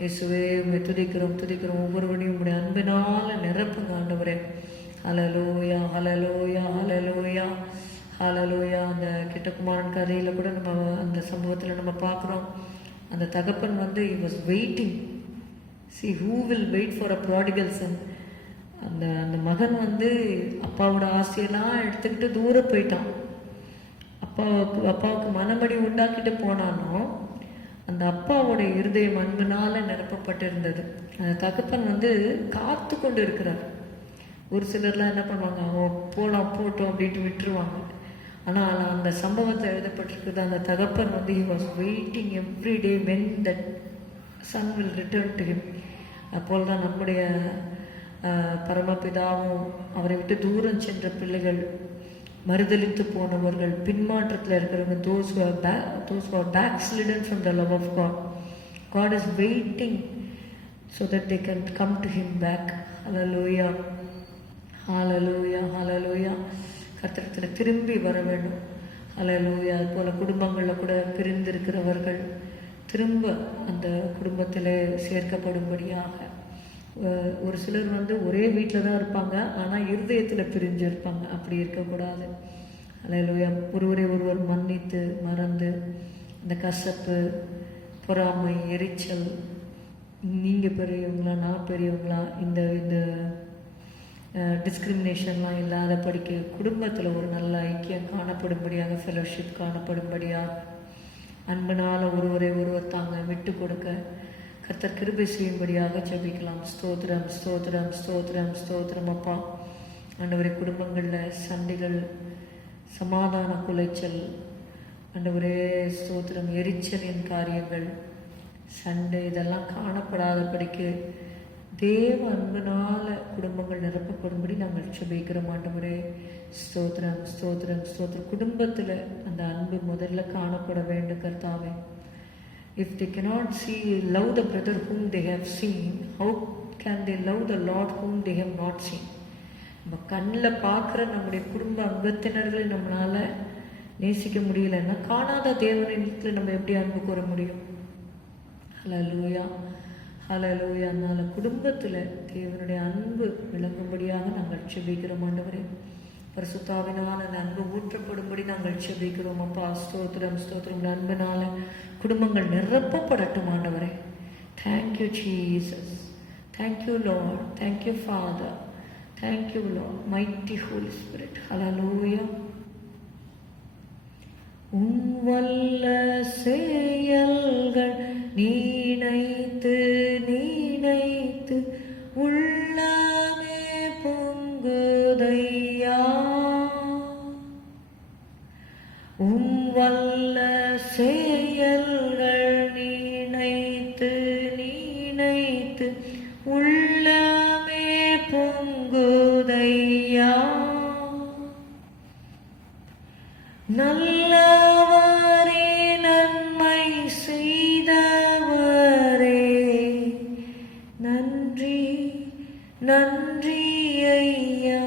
இயேசுவே உம்மை துதிக்கிறோம் ஒவ்வொருவனையும் உம்முடைய அன்பினால் நிரப்புங்க ஆண்டவரே. ஹல்லேலூயா. ஹல்லேலூயா. ஹல்லேலூயா. ஹல்லேலூயா. அந்த கிட்டகுமாரன் கதையில் கூட நம்ம அந்த சம்பவத்தில் நம்ம பார்க்குறோம். அந்த தகப்பன் he was waiting. See, who will wait for a prodigal son? அந்த மகன் அப்பாவோட ஆசையெல்லாம் எடுத்துக்கிட்டு தூரம் போயிட்டான். அப்பாவுக்கு மனமடி உண்டாக்கிட்டு போனானோ அந்த அப்பாவோட இருதயம் அன்பினால நிரப்பப்பட்டிருந்தது. அந்த தகப்பன் காத்து கொண்டு இருக்கிறார். ஒரு சிலர்லாம் என்ன பண்ணுவாங்க, அவன் போட்டோம் அப்படின்ட்டு விட்டுருவாங்க. ஆனால் அந்த சம்பவத்தை எழுதப்பட்டிருக்குது, அந்த தகப்பன் he was waiting every day when that son will return to him. அப்போது தான் நம்முடைய பரமபிதாவும் அவரை விட்டு தூரம் சென்ற பிள்ளைகள் மறுதலித்து போனவர்கள், பின்மாற்றத்தில் இருக்கிறவங்க, those who are backslidden from the love of God. God is waiting so that they can come to Him back. Hallelujah, hallelujah, hallelujah. கர்த்தரிடத்தில் திரும்பி வர வேண்டும். ஹல்லேலூயா. அதுபோல் குடும்பங்களில் கூட பிரிந்திருக்கிறவர்கள் திரும்ப அந்த குடும்பத்தில் சேர்க்கப்படும்படியாக. ஒரு சிலர் ஒரே வீட்டில் தான் இருப்பாங்க, ஆனால் இருதயத்தில் பிரிஞ்சு இருப்பாங்க. அப்படி இருக்கக்கூடாது. ஹல்லேலூயா. ஒருவர் மன்னித்து மறந்து இந்த கசப்பு, பொறாமை, எரிச்சல், நீங்கள் பெரியவங்களா நான் பெரியவங்களா, இந்த இந்த டிஸ்கிரிமினேஷன்லாம் இல்லாத படிக்க குடும்பத்தில் ஒரு நல்ல ஐக்கியம் காணப்படும்படியாக, ஃபெலோஷிப் காணப்படும்படியாக, அன்பினால் ஒருவர் தாங்க விட்டு கொடுக்க கர்த்தர் கிருபை செய்யும்படியாக ஜெபிக்கலாம். ஸ்தோத்திரம், ஸ்தோத்திரம், ஸ்தோத்திரம், ஸ்தோத்திரம். அப்பா ஆண்டவரே, குடும்பங்களில் சண்டைகள், சமாதான குலைச்சல், ஆண்டவரே ஸ்தோத்திரம், எரிச்சலின் காரியங்கள், சண்டை, இதெல்லாம் காணப்படாதபடிக்கு தேவ அன்பினால் குடும்பங்கள் நிரப்பப்படும்படி நாங்கள் ஜெபிக்கிறோம். ஆண்டவரே ஸ்தோத்திரம், ஸ்தோத்திரம், ஸ்தோத்திரம். குடும்பத்தில் அந்த அன்பு முதல்ல காணப்பட வேண்டும் கர்த்தாவே. If they cannot love the brother whom they have seen, how can they love the Lord whom they have not seen? நம்ம கண்ணில் பார்க்குற நம்முடைய குடும்ப அங்கத்தினர்களை நம்மளால் நேசிக்க முடியலன்னா காணாத தேவனிடத்தில் நம்ம எப்படி அன்பு கூற முடியும்? ஹல்லேலூயா, ஹல்லேலூயா. அதனால குடும்பத்தில் தேவனுடைய அன்பு விளங்கும்படியாக நாங்கள் ஜெபிக்கிறோம். ஆண்டவரே, பரிசுத்தாவினால் அந்த அன்பு ஊற்றப்படும்படி நாங்கள் ஜெபிக்கிறோம். அப்பா ஸ்தோத்திரம், ஸ்தோத்திரம். அன்பினால குடும்பங்கள் நிரப்பப்படட்டும் ஆண்டவரே. Thank you Jesus, thank you Lord, thank you Father, thank you Lord, mighty holy spirit. Hallelujah. வல்ல செயல்கள் நினைத்து நினைத்து உள்ளமே பொங்குதையா. வல்ல செயல்கள் நினைத்து நினைத்து உள்ளமே பொங்குதையா. நல்லவரே, நன்மை செய்தவரே, நன்றி நன்றி ஐயா.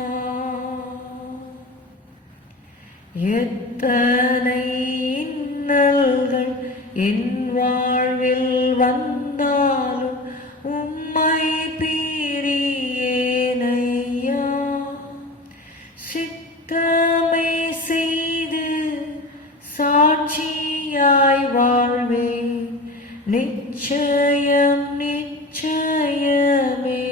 எத்தனை இன்னல்கள் என் வாழ்வில் வந்தாலும் உம்மை பிரியேனையா. சித்தமை செய்து சாட்சியாய் வாழ்வேன், நிச்சயம் நிச்சயமே.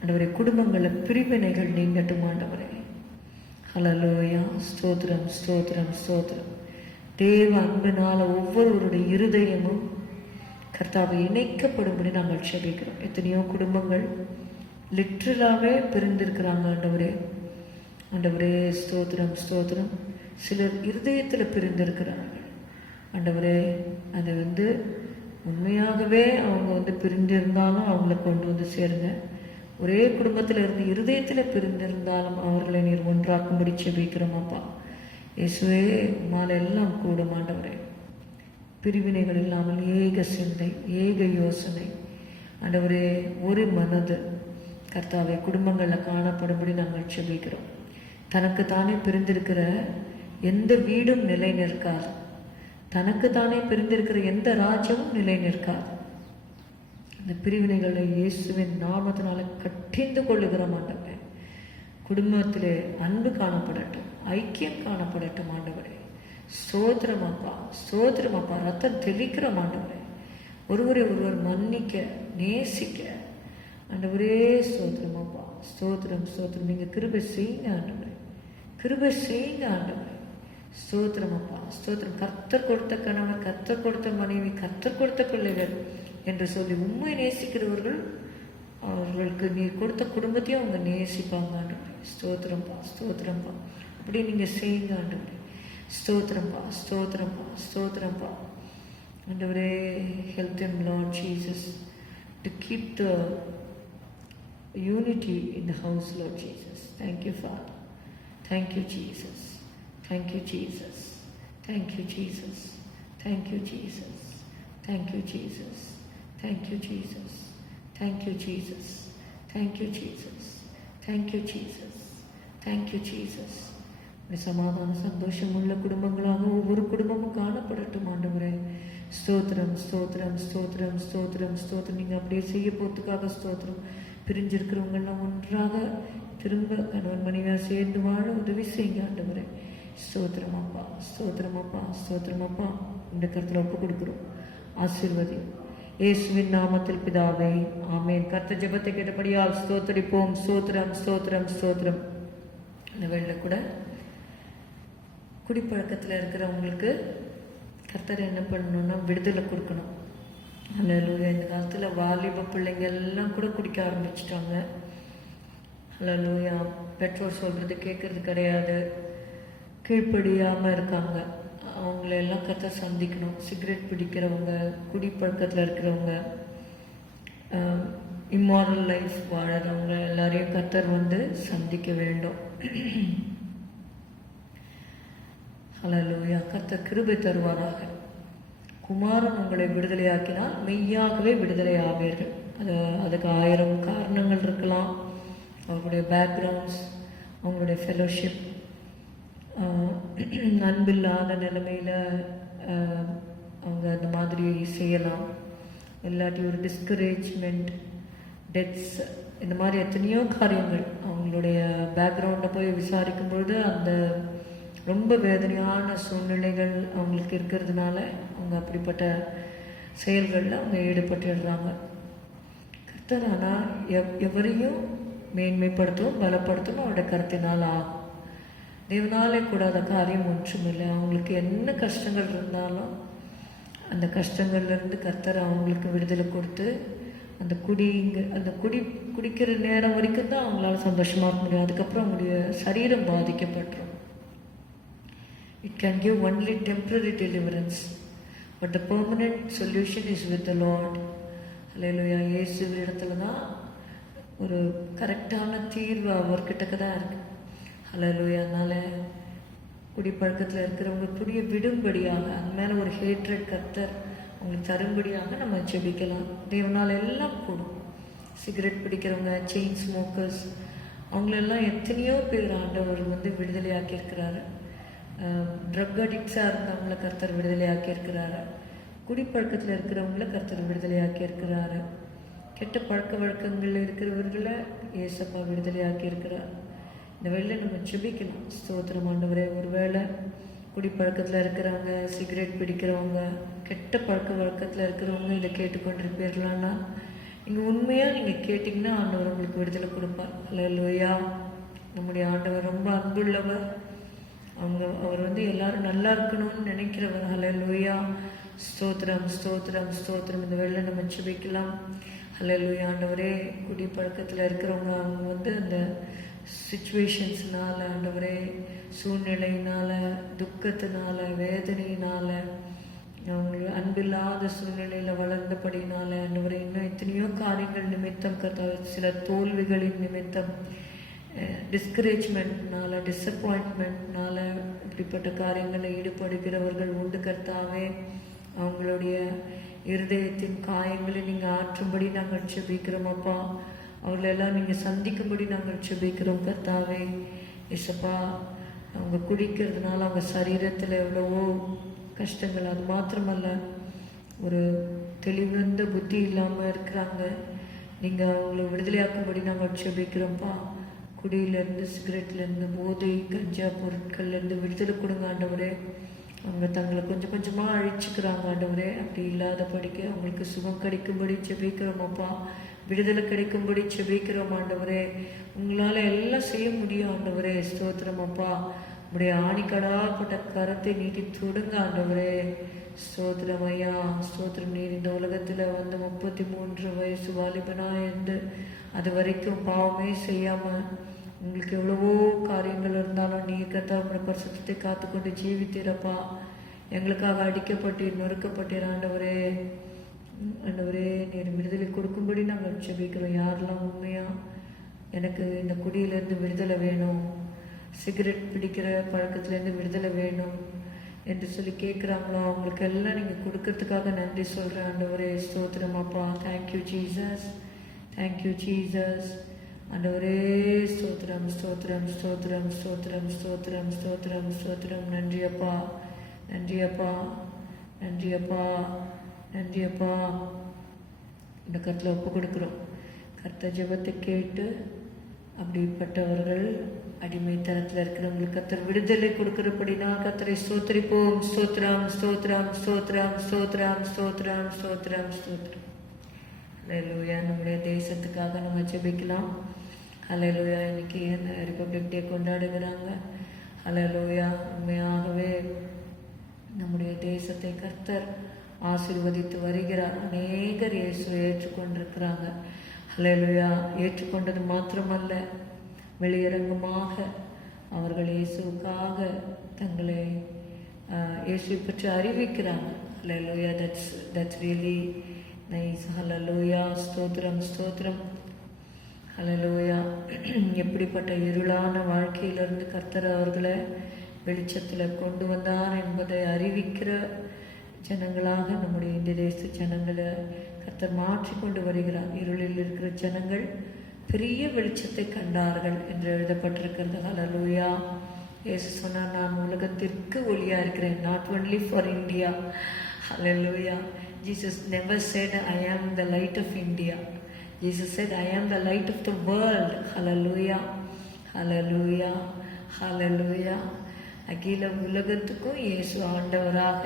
ஆண்டவரே, குடும்பங்களில் பிரிவினைகள் நீங்கட்டும் ஆண்டவரே. ஹல்லேலூயா. ஸ்தோத்திரம், ஸ்தோத்திரம், ஸ்தோத்திரம். தேவ அன்பினால் ஒவ்வொருவருடைய இருதயமும் கர்த்தாவை இணைக்கப்படும்படி நாங்கள் ஜெபிக்கிறோம். எத்தனையோ குடும்பங்கள் லிட்ரலாகவே பிரிந்திருக்கிறாங்க ஆண்டவரே. ஆண்டவரே ஸ்தோத்திரம், ஸ்தோத்திரம். சிலர் இருதயத்தில் பிரிந்திருக்கிறார்கள் ஆண்டவரே. அது உண்மையாகவே அவங்க பிரிந்திருந்தாலும் அவங்கள கொண்டு சேருங்க. ஒரே குடும்பத்தில் இருந்து இருதயத்தில் பிரிந்திருந்தாலும் அவர்களை நீர் ஒன்றாக்கும்படி ஜெபிக்கிறோம் அப்பா. இயேசுவே, உம்மால் எல்லாம் கூடும் ஆண்டவரே. பிரிவினைகள் இல்லாமல் ஏக சிந்தை, ஏக யோசனை ஆண்டவரே, ஒரு மனது கர்த்தாவே குடும்பங்களில் காணப்படும்படி நாங்கள் ஜெபிக்கிறோம். தனக்கு தானே பிரிந்திருக்கிற எந்த வீடும் நிலை நிற்காது. தனக்கு தானே பிரிந்திருக்கிற எந்த ராஜ்யமும் நிலை நிற்காது. இந்த பிரிவினைகளை இயேசுவின் நாமத்தினால கட்டிந்து கொள்ளுகிறோம் ஆண்டவரே. குடும்பத்திலே அன்பு காணப்படட்டும், ஐக்கியம் காணப்படட்டும் ஆண்டவரே. ஸ்தோத்திரமாப்பா, ஸ்தோத்திரமாப்பா. ரத்தம் தெளிக்கிற ஆண்டவரே. ஒருவர் மன்னிக்க, நேசிக்க ஆண்டவரே. ஸ்தோத்திரமாப்பா, ஸ்தோத்திரம், ஸ்தோத்திரம். நீங்கள் கிருபை செய்யுங்க ஆண்டவரே, கிருபை செய்யுங்க ஆண்டவரே. ஸ்தோத்திரமாப்பா, ஸ்தோத்திரம். கர்த்தர் கொடுத்த கணவன், கர்த்தர் கொடுத்த மனைவி, கர்த்தர் கொடுத்த பிள்ளைகள் என்று சொல்லி உண்மை நேசிக்கிறவர்கள் அவர்களுக்கு நீர் கொடுத்த குடும்பத்தையும் அவங்க நேசிப்பாங்க ஆண்டவரே. ஸ்தோத்திரம்பா, ஸ்தோத்திரம்பா. அப்படி நீங்கள் செய்யுங்க ஆண்டவரே. ஸ்தோத்திரம்பா, ஸ்தோத்திரம்பா, ஸ்தோத்திரம்பா. ஆண்டவரே, help them Lord Jesus to keep the unity in the house, Lord Jesus. Thank you, Father. Thank you, Jesus. Thank you, Jesus. Thank you, Jesus. Thank you, Jesus. Thank you, Jesus. Thank you, Jesus. Thank you, Jesus. Thank you, Jesus. Thank you, Jesus. Thank you, Jesus. சமாதான சந்தோஷம் உள்ள குடும்பங்களாக ஒவ்வொரு குடும்பமும் காணப்படட்டும் ஆண்டவரே. ஸ்தோத்திரம், ஸ்தோத்திரம், ஸ்தோத்திரம், ஸ்தோத்திரம், ஸ்தோத்திரம். நீங்கள் அப்படியே செய்ய போத்துக்காக ஸ்தோத்திரம். பிரிஞ்சிருக்கிறவங்கெல்லாம் ஒன்றாக திரும்ப கணவன் மனைவியாக சேர்ந்து வாழ உதவி செய்யுங்க ஆண்டவரே. ஸ்தோத்திரம் அப்பா, ஸ்தோத்திரம் அப்பா, ஸ்தோத்திரம் அப்பா. இந்த கருத்தில் ஒப்பு கொடுக்குறோம். ஆசீர்வதி இயேசுவின் நாமத்தில் பிதாவே, ஆமென். கர்த்தர் ஜெபத்தை கேட்டபடியால் ஸ்தோத்தரிப்போம். ஸ்தோத்திரம், ஸ்தோத்திரம், ஸ்தோத்திரம். இந்த வேளையில கூட குடிப்பழக்கத்தில் இருக்கிறவங்களுக்கு கர்த்தர் என்ன பண்ணணும்னா விடுதலை கொடுக்கணும். ஹல்லேலூயா. இந்த காலத்தில் வாலிப பிள்ளைங்க எல்லாம் கூட குடிக்க ஆரம்பிச்சிட்டாங்க. ஹல்லேலூயா. பெற்றோர் சொல்கிறது கேட்கறது கிடையாது, கீழ்ப்படியாமல் இருக்காங்க. அவங்களெல்லாம் கர்த்தர் சந்திக்கணும். சிகரெட் பிடிக்கிறவங்க, குடிப்பழக்கத்தில் இருக்கிறவங்க, இம்மாரல் லைஃப் வாழறவங்க எல்லாரையும் கர்த்தர் சந்திக்க வேண்டும். ஹல்லேலூயா. கர்த்தர் கிருபை தருவாராக. குமாரன் உங்களை விடுதலையாக்கினால் மெய்யாகவே விடுதலை ஆவீர்கள். அதுக்கு 1000 காரணங்கள் இருக்கலாம். அவங்களுடைய பேக்ரவுண்ட்ஸ், அவங்களுடைய ஃபெலோஷிப், அன்பில்லாத நிலைமையில் அவங்க அந்த மாதிரி செய்யலாம். இல்லாட்டி ஒரு டிஸ்கரேஜ்மெண்ட், டெத்ஸ், இந்த மாதிரி எத்தனையோ காரியங்கள் அவங்களுடைய பேக்ரவுண்டை போய் விசாரிக்கும் பொழுது அந்த ரொம்ப வேதனையான சூழ்நிலைகள் அவங்களுக்கு இருக்கிறதுனால அவங்க அப்படிப்பட்ட செயல்களில் அவங்க ஈடுபட்டுடுறாங்க. கர்த்தர் ஆனால் எவரையும் மேன்மைப்படுத்தவும் பலப்படுத்தவும் அவருடைய கருத்தினால் ஆகும். தேவனாலே கூடாத காரியம் ஒன்றுமில்லை. அவங்களுக்கு என்ன கஷ்டங்கள் இருந்தாலும் அந்த கஷ்டங்கள்லேருந்து கர்த்தர் அவங்களுக்கு விடுதலை கொடுத்து அந்த குடிக்கிற நேரம் வரைக்கும் தான் அவங்களால சந்தோஷமாக இருக்க முடியும். அதுக்கப்புறம் அவங்களுடைய சரீரம் பாதிக்கப்பட்டுரும். It can give only temporary deliverance, but the permanent solution is with the Lord. Hallelujah. இயேசு இடத்துல தான் ஒரு கரெக்டான தீர்வு அவர்கிட்ட தான் இருக்கு. ஹல்லேலூயா. அதனால குடிப்பழக்கத்தில் இருக்கிறவங்க குடியை விடும்படியாக, அது மேலே ஒரு ஹேட்ரட் கர்த்தர் அவங்களுக்கு தரும்படியாக நம்ம ஜெபிக்கலாம். தேவனால் எல்லாம் கூடும். சிகரெட் பிடிக்கிறவங்க, செயின் ஸ்மோக்கர்ஸ், அவங்களெல்லாம் எத்தனையோ பேர் ஆண்டவர் விடுதலையாக்கியிருக்கிறாரு. ட்ரக் அடிக்ட்ஸாக இருந்தவங்கள கர்த்தர் விடுதலையாக்கியிருக்கிறாரு. குடிப்பழக்கத்தில் இருக்கிறவங்கள கர்த்தர் விடுதலையாக்கியிருக்கிறாரு. கெட்ட பழக்க வழக்கங்களில் இருக்கிறவர்களை ஏசப்பா விடுதலையாக்கியிருக்கிறார். இந்த வேளையில் நம்ம ஜெபிக்கலாம். ஸ்தோத்திரம் ஆண்டவரே. ஒரு வேளை குடிப்பழக்கத்தில் இருக்கிறவங்க, சிகரெட் பிடிக்கிறவங்க, கெட்ட பழக்க வழக்கத்தில் இருக்கிறவங்க இதை கேட்டுக்கொண்டிருப்பீர்களான்னா நீங்கள் உண்மையாக நீங்கள் கேட்டிங்கன்னா ஆண்டவர் உங்களுக்கு விடுதலை கொடுப்பார். ஹல்லேலூயா. நம்முடைய ஆண்டவர் ரொம்ப அன்புள்ளவர். அவர் எல்லாரும் நல்லா இருக்கணும்னு நினைக்கிறவர். ஹல்லேலூயா. ஸ்தோத்திரம், ஸ்தோத்திரம், ஸ்தோத்திரம். இந்த வேளை நம்ம ஜெபிக்கலாம். ஹல்லேலூயா. ஆண்டவரே, குடிப்பழக்கத்தில் இருக்கிறவங்க அவங்க அந்த சிச்சுவேஷன்ஸ்னால, ஆண்டவரே, சூழ்நிலையினால, துக்கத்தினால, வேதனையினால, அவங்களுக்கு அன்பில்லாத சூழ்நிலையில் வளர்ந்தபடினால, ஆண்டவரே, இன்னும் எத்தனையோ காரியங்கள் நிமித்தம், சில தோல்விகளின் நிமித்தம், டிஸ்கரேஜ்மெண்ட்னால, டிஸப்பாயின்ட்மெண்ட்னால இப்படிப்பட்ட காரியங்களில் ஈடுபடுகிறவர்கள் உண்டு கர்த்தாவே. அவங்களுடைய இருதயத்தின் காயங்களை நீங்கள் ஆற்றும்படி நாங்கள் ஜெபிக்கிறோம் அப்பா. அவங்களெல்லாம் நீங்கள் சந்திக்கும்படி நாங்கள் ஜெபிக்கிறோம் கர்த்தாவே. இசப்பா, அவங்க குடிக்கிறதுனால அவங்க சரீரத்தில் எவ்வளவோ கஷ்டங்கள். அது மாத்திரமல்ல, ஒரு தெளிவந்த புத்தி இல்லாமல் இருக்கிறாங்க. நீங்கள் அவங்கள விடுதலையாக்கும்படி நாங்கள் ஜெபிக்கிறோம்ப்பா. குடியிலேருந்து, சிகரெட்லேருந்து, போதை, கஞ்சா பொருட்கள்லேருந்து விடுதலை கொடுங்க ஆண்டவரே. அவங்க தங்களை கொஞ்சம் கொஞ்சமாக அழிச்சுக்கிறாங்க ஆண்டவரே. அப்படி இல்லாத படிக்க அவங்களுக்கு சுகம் கிடைக்கும்படி ஜெபிக்கிறோம் அப்பா. விடுதலை கிடைக்கும்படி ஜெபிக்கிறோம் ஆண்டவரே. உங்களால் எல்லாம் செய்ய முடியும் ஆண்டவரே. ஸ்தோத்திரம் அப்பா. உடைய ஆணிக்கடாப்பட்ட கரத்தை நீட்டி தொடுங்க ஆண்டவரே. ஸ்தோத்திரம் ஐயா. ஸ்தோத்திரம். நீர் இந்த உலகத்தில் 33 வயசு வாலிபனாக இருந்து அது வரைக்கும் பாவமே செய்யாமல் உங்களுக்கு எவ்வளவோ காரியங்கள் இருந்தாலும் நீர் கர்த்தா உங்களுடைய பரிசுத்தத்தை காத்துக்கொண்டு ஜீவித்தீரப்பா. எங்களுக்காக அடிக்கப்பட்டீர், நொறுக்கப்பட்டீர் ஆண்டவரே. ஆண்டவரே, நீர் விடுதலை கொடுக்கும்படி நாங்கள் ஜெபிக்கிறோம். யாரெல்லாம் உண்மையாக எனக்கு இந்த குடியிலேருந்து விடுதலை வேணும், சிகரெட் பிடிக்கிற பழக்கத்துலேருந்து விடுதலை வேணும் என்று சொல்லி கேட்குறாங்களோ அவங்களுக்கு எல்லாம் நீங்கள் கொடுக்கறதுக்காக நன்றி சொல்கிறேன் ஆண்டவரே. ஸ்தோத்திரம் அப்பா. Thank you Jesus, thank you Jesus. ஆண்டவரே ஸ்தோத்திரம் ஸ்தோத்திரம் ஸ்தோத்திரம் ஸ்தோத்திரம் ஸ்தோத்திரம் ஸ்தோத்திரம் ஸ்தோத்திரம். நன்றி அப்பா, நன்றி அப்பா, நன்றி அப்பா, நன்றி அப்பா. இந்த கருத்தில் ஒப்பு கொடுக்குறோம். கர்த்தர் ஜெபத்தை கேட்டு அப்படிப்பட்டவர்கள் அடிமைத்தனத்தில் இருக்கிறவங்களுக்கு கர்த்தர் விடுதலை கொடுக்கிறபடினா கர்த்தரை ஸ்தோத்திரிப்போம். ஸ்தோத்திரம் ஸ்தோத்திரம் ஸ்தோத்திரம் ஸ்தோத்திரம் ஸ்தோத்திரம் ஸ்தோத்திரம் ஸ்தோத்திரம். ஹல்லேலூயா. நம்முடைய தேசத்துக்காக நம்ம ஜெபிக்கலாம். ஹல்லேலூயா. இன்னைக்கு ரிப்பப்ளிக் டே கொண்டாடுகிறாங்க. ஹல்லேலூயா. உண்மையாகவே நம்முடைய தேசத்தை கர்த்தர் ஆசீர்வதித்து வருகிறார். அநேகர் இயேசுவை ஏற்றுக்கொண்டிருக்கிறாங்க. ஹல்லேலூயா. ஏற்றுக்கொண்டது மாத்திரமல்ல, வெளியரங்கமாக அவர்கள் இயேசுக்காக தங்களை இயேசுவை பற்றி அறிவிக்கிறாங்க. Hallelujah. That's really nice. Hallelujah. ஸ்தோத்திரம் ஸ்தோத்திரம். ஹல்லேலூயா. எப்படிப்பட்ட இருளான வாழ்க்கையிலிருந்து கர்த்தர் அவர்களை வெளிச்சத்தில் கொண்டு வந்தார் என்பதை அறிவிக்கிற ஜனங்களாக நம்முடைய இந்த தேச ஜனங்களை கர்த்தர் மாற்றி கொண்டு வருகிறார். இருளில் இருக்கிற ஜனங்கள் பெரிய வெளிச்சத்தை கண்டார்கள் என்று எழுதப்பட்டிருக்கிறது. ஹல்லேலூயா. இயேசு சொன்னார், நான் உலகத்திற்கு ஒளியாக இருக்கிறேன். Not only for India. Hallelujah. Jesus never said I am the light of India. Jesus said I am the light of the world. Hallelujah. Hallelujah. Hallelujah. அகில உலகத்துக்கும் இயேசு ஆண்டவராக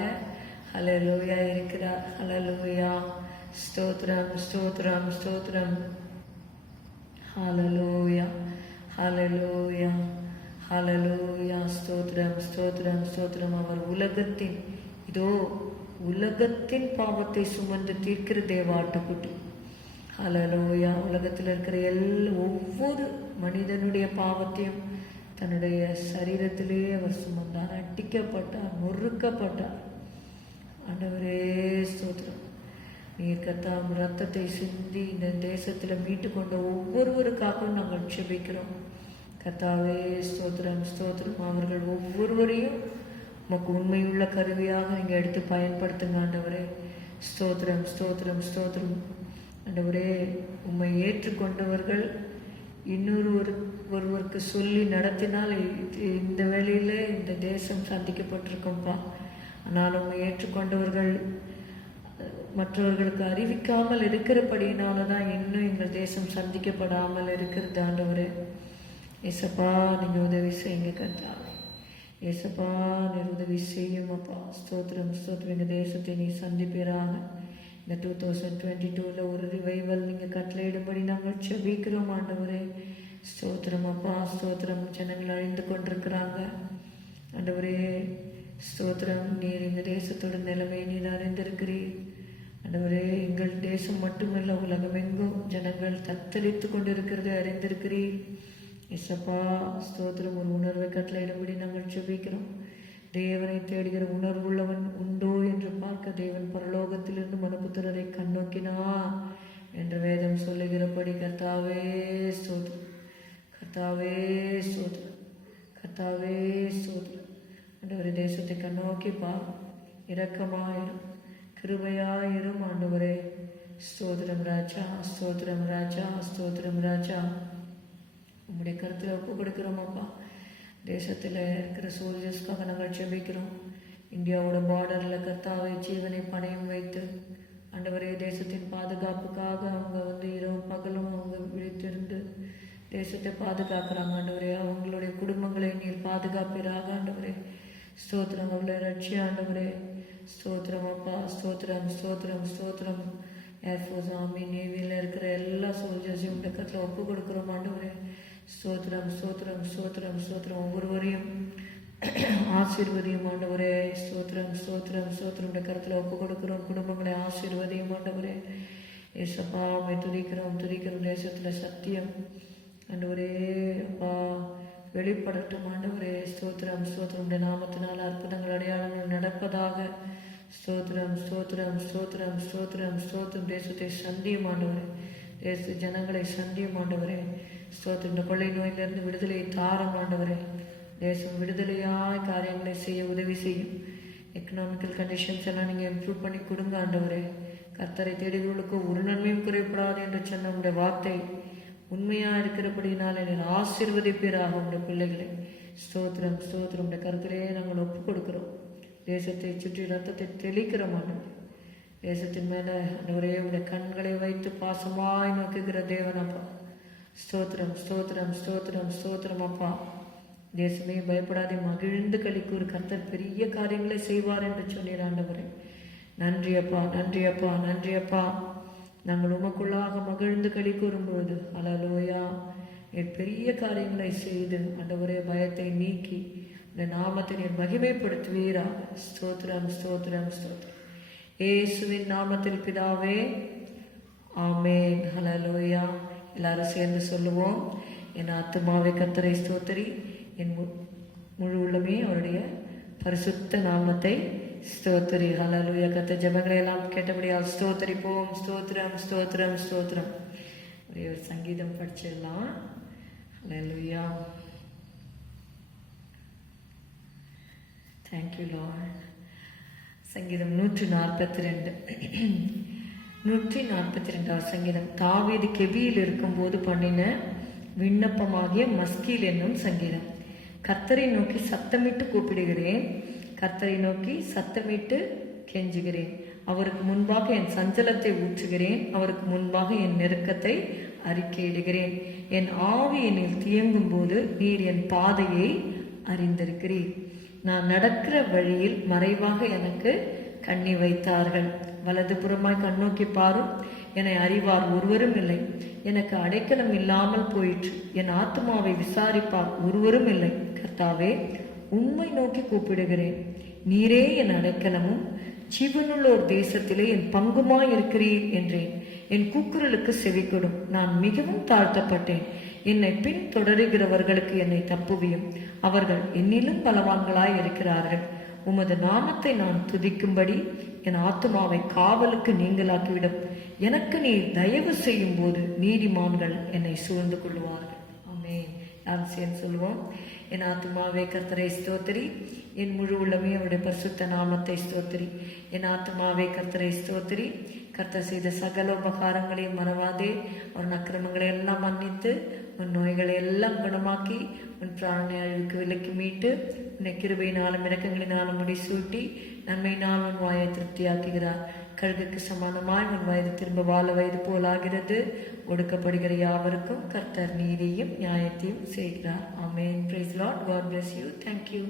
ஹல்லேலூயா இருக்கிறார். ஹல்லேலூயா. ஸ்தோத்திரம் ஸ்தோத்திரம் ஸ்தோத்திரம். ஹல்லேலூயா. ஹல்லேலூயா. ஹல்லேலூயா. ஸ்தோத்திரம் ஸ்தோத்திரம் ஸ்தோத்திரம். அவர் உலகத்தின் இதோ உலகத்தின் பாவத்தை சுமந்து தீர்க்கிற தேவாட்டுக்குட்டி. ஹல்லேலூயா. உலகத்தில் இருக்கிற ஒவ்வொரு மனிதனுடைய பாவத்தையும் தன்னுடைய சரீரத்திலேயே அவர் சுமந்தார். அடிக்கப்பட்டார், நொறுக்கப்பட்டார். ஆண்டவரே ஸ்தோத்திரம். நீர் கர்த்தாம் ரத்தத்தை சிந்தி இந்த தேசத்தில் மீட்டு கொண்ட ஒவ்வொருவருக்காகவும் நாங்கள் ஜெபிக்கிறோம். கர்த்தாவே ஸ்தோத்திரம் ஸ்தோத்திரம். அவர்கள் ஒவ்வொருவரையும் உமக்கு உண்மையுள்ள கருவியாக நீங்கள் எடுத்து பயன்படுத்துங்க ஆண்டவரே. ஸ்தோத்திரம் ஸ்தோத்திரம் ஸ்தோத்திரம். ஆண்டவரே, உம்மை ஏற்றுக்கொண்டவர்கள் ஒருவருக்கு சொல்லி நடத்தினால் இந்த வேளையிலே இந்த தேசம் சந்திக்கப்பட்டிருக்கும்பா. ஆனால் உம்மை ஏற்றுக்கொண்டவர்கள் மற்றவர்களுக்கு அறிவிக்காமல் இருக்கிறபடியினால தான் இன்னும் எங்கள் தேசம் சந்திக்கப்படாமல் இருக்கிறது ஆண்டவரே. ஏசப்பா, நீங்கள் உதவி செய்யுங்க கர்த்தாவே. ஏசப்பா, நீர் உதவி செய்யும் அப்பா. ஸ்தோத்திரம் ஸ்தோத்திரம். எங்கள் தேசத்தை நீ சந்திப்பீராக. இந்த 2022 ஒரு ரிவைவல் நீங்கள் கட்டளையிடும்படி நாங்கள் ஜெபிக்கிறோம் ஆண்டவரே. ஸ்தோத்திரம் அப்பா, ஸ்தோத்திரம். ஜனங்கள் அழிந்து கொண்டிருக்கிறாங்க ஆண்டவரே. ஸ்தோத்திரம். நீர் இந்த தேசத்தோட நிலைமையை நீர் அறிந்திருக்கிறீர் ஆண்டவரே. எங்கள் தேசம் மட்டுமல்ல, உலகமெங்கும் ஜனங்கள் தத்தளித்து கொண்டிருக்கிறதை அறிந்திருக்கிறீர் இசப்பா. ஸ்தோத்திரம். ஒரு உணர்வை கட்டளையிடும்படி நாங்கள் ஜெபிக்கிறோம். தேவனை தேடுகிற உணர்வுள்ளவன் உண்டோ என்று பார்க்க தேவன் பரலோகத்திலிருந்து மனுபுத்திரரை கண்ணோக்கினார் என்று வேதம் சொல்லுகிறபடி கர்த்தாவே ஸ்தோத்திரம், கர்த்தாவே ஸ்தோத்திரம், கர்த்தாவே ஸ்தோத்திரம். ஆண்டவரே, தேசத்தை கண்ணோக்கி பார், இரக்கமாயிரும், கிருபையாயிரும் ஆண்டவரே. ஸ்தோத்திரம் ராஜா, ஸ்தோத்திரம் ராஜா, ஸ்தோத்திரம் ராஜா. உங்களுடைய கருத்தில் ஒப்பு கொடுக்கிறோம் அப்பா. தேசத்தில் இருக்கிற சோல்ஜர்ஸ்க்காக நாங்கள் ஜெபிக்கிறோம். இந்தியாவோட பார்டரில் கர்த்தாவை ஜீவனை பணயம் வைத்து ஆண்டவரே தேசத்தின் பாதுகாப்புக்காக அவங்க இரவு பகலும் அவங்க விழித்திருந்து தேசத்தை பாதுகாக்கிறாங்க ஆண்டவரே. அவங்களுடைய குடும்பங்களை நீர் பாதுகாப்பீராக ஆண்டவரே. ஸ்தோத்திரம். அவங்களை ரட்சி ஆண்டவரே. ஸ்தோத்திரம் அப்பா. ஸ்தோத்திரம் ஸ்தோத்திரம் ஸ்தோத்திரம். ஏர்ஃபோர்ஸ், ஆர்மி, நேவியில் இருக்கிற எல்லா சோல்ஜர்ஸையும் இந்த கருத்தில் ஒப்பு கொடுக்குறோம் ஆண்டவரே. ஸ்தோத்திரம் ஸ்தோத்திரம் ஸ்தோத்திரம் ஸ்தோத்திரம். ஒவ்வொருவரையும் ஆசீர்வதியும் ஆண்டவரே. ஸ்தோத்திரம் ஸ்தோத்திரம் ஸ்தோத்திரம். இந்த கருத்தில் ஒப்பு கொடுக்குறோம். குடும்பங்களை ஆசீர்வதியும் ஆண்டவரே. ஏசப்பா, உம்மை துதிக்கிறோம் துதிக்கிறோம். தேசத்தில் சத்தியம் ஆண்டவரே அப்பா வெளிப்படட்டும் ஆண்டவரே. ஸ்தோத்திரம் ஸ்தோத்திரம். இந்த நாமத்தினால் அற்புதங்கள் அடையாளங்கள் நடப்பதாக. ஸ்தோத்திரம் ஸ்தோத்திரம் ஸ்தோத்திரம் ஸ்தோத்திரம் ஸ்தோத்திரம். தேசத்தை சந்தியும் ஆண்டவரே. தேச ஜனங்களை சந்தியும் ஆண்டவரே. ஸ்தோத்திரம். இந்த கொள்ளை நோயிலிருந்து விடுதலையை தாரம் ஆண்டவரே. தேசம் விடுதலையாய் காரியங்களை செய்ய உதவி செய்யும். எக்கனாமிக்கல் கண்டிஷன்ஸ் எல்லாம் நீங்கள் இம்ப்ரூவ் பண்ணி கொடுங்க ஆண்டவரே. கர்த்தரை தேடுகிறவர்களுக்கு ஒரு நன்மையும் குறைப்படாது என்று சொன்ன உங்களுடைய வார்த்தை உண்மையாக இருக்கிறபடினால் என்னை ஆசீர்வதிப்பீராக உங்களுடைய பிள்ளைகளை. ஸ்தோத்திரம் ஸ்தோத்திரம். உடைய கருத்திலே நாங்கள் ஒப்புக் கொடுக்கிறோம். தேசத்தை சுற்றி ரத்தத்தை தெளிக்கிறோம் ஆண்டவரே. தேசத்தின் மேலே ஆண்டவரே உடைய கண்களை வைத்து பாசமாய் நோக்குகிற தேவனப்பா. ஸ்தோத்திரம் ஸ்தோத்திரம் ஸ்தோத்திரம் ஸ்தோத்திரம் அப்பா. தேசமே பயப்படாதே, மகிழ்ந்து கழிக்கு ஒரு கர்த்தர் பெரிய காரியங்களை செய்வார் என்று சொன்னீர் ஆண்டவரே. நன்றி அப்பா, நன்றி அப்பா, நன்றி அப்பா. நாங்கள் உமக்குள்ளாக மகிழ்ந்து களி கூறும்பொழுது அல்லேலூயா நீர் பெரிய காரியங்களை செய்து ஆண்டவரே பயத்தை நீக்கி இந்த நாமத்தை நீர் மகிமைப்படுத்துவீராக. ஸ்தோத்திரம் ஸ்தோத்திரம் ஸ்தோத்திரம். இயேசுவின் நாமத்தில் பிதாவே, ஆமேன். அல்லேலூயா. எல்லாரும் சேர்ந்து சொல்லுவோம். என் ஆத்துமாவே கர்த்தரை ஸ்தோத்திரி, என் முழு உள்ளமே அவருடைய பரிசுத்த நாமத்தை ஸ்தோத்திரி. ஹல்லேலூயா. கர்த்தர் ஜெபங்களை எல்லாம் கேட்டபடியால் ஸ்தோத்திரிப்போம். ஸ்தோத்திரம் ஸ்தோத்திரம் ஸ்தோத்திரம். ஒரே ஒரு சங்கீதம் படிச்சிடலாம். ஹல்லேலூயா. Thank you Lord. சங்கீதம் 142. 142வது சங்கீதம். தாவீது கெபியில் இருக்கும்போது பண்ணின விண்ணப்பமாகிய மஸ்கீல் என்னும் சங்கீதம். கர்த்தரை நோக்கி சத்தமிட்டு கூப்பிடுகிறேன், கர்த்தரை நோக்கி சத்தமிட்டு கெஞ்சுகிறேன். அவருக்கு முன்பாக என் சஞ்சலத்தை ஊற்றுகிறேன், அவருக்கு முன்பாக என் நெருக்கத்தை அறிக்கையிடுகிறேன். என் ஆவி என்னில் தியங்கும் போது நீர் என் பாதையை அறிந்திருக்கிறீர். நான் நடக்கிற வழியில் மறைவாக எனக்கு கண்ணி வைத்தார்கள். வலது புறமாய் கண்ணோக்கி பாரும், என்னை அறிவார் ஒருவரும் இல்லை. எனக்கு அடைக்கலம் இல்லாமல் போயிற்று. என் ஆத்துமாவை விசாரிப்பார் ஒருவரும் இல்லை. கர்த்தாவே, உம்மை நோக்கி கூப்பிடுகிறேன். நீரே என் அடைக்கலமும் ஜீவனுள்ளோர் தேசத்திலே என் பங்குமாய் இருக்கிறீர் என்றேன். என் கூக்குரலுக்கு செவிக்கொடும். நான் மிகவும் தாழ்த்தப்பட்டேன். என்னை பின் தொடருகிறவர்களுக்கு என்னை தப்புவியும். அவர்கள் என்னிலும் பலவான்களாய் இருக்கிறார்கள். உமது நாமத்தை நான் துதிக்கும்படி என் ஆத்துமாவை காவலுக்கு நீங்களாக்கிவிடும். எனக்கு நீர் தயவு செய்யும் போது நீதிமான்கள் என்னை சூழ்ந்து கொள்வார்கள். ஆமென். யாரும் சேர்ந்து சொல்லுவோம். என் ஆத்துமாவே கர்த்தரை ஸ்தோத்திரி, என் முழு உள்ளமே அவருடைய பரிசுத்த நாமத்தை ஸ்தோத்திரி. என் ஆத்துமாவே கர்த்தரை ஸ்தோத்திரி. கர்த்தர் செய்த சகல உபகாரங்களையும் மறவாதே. உன் அக்கிரமங்களை எல்லாம் மன்னித்து உன் நோய்களை எல்லாம் குணமாக்கி உன் பிராணனை அழிவுக்கு விலக்கி மீட்டு உன்னை கிருபையினாலும் இரக்கங்களினாலும் முடிசூட்டி நன்மையினால் உன் வாயை திருப்தியாக்குகிறார். கழுகுக்கு சமானமாய் உன் வயது திரும்ப வாழ வயது போலாகிறது. ஒடுக்கப்படுகிற யாவருக்கும் கர்த்தர் நீதியும் நியாயத்தையும் செய்கிறார். ஆமென். Praise Lord. God bless you. Thank you.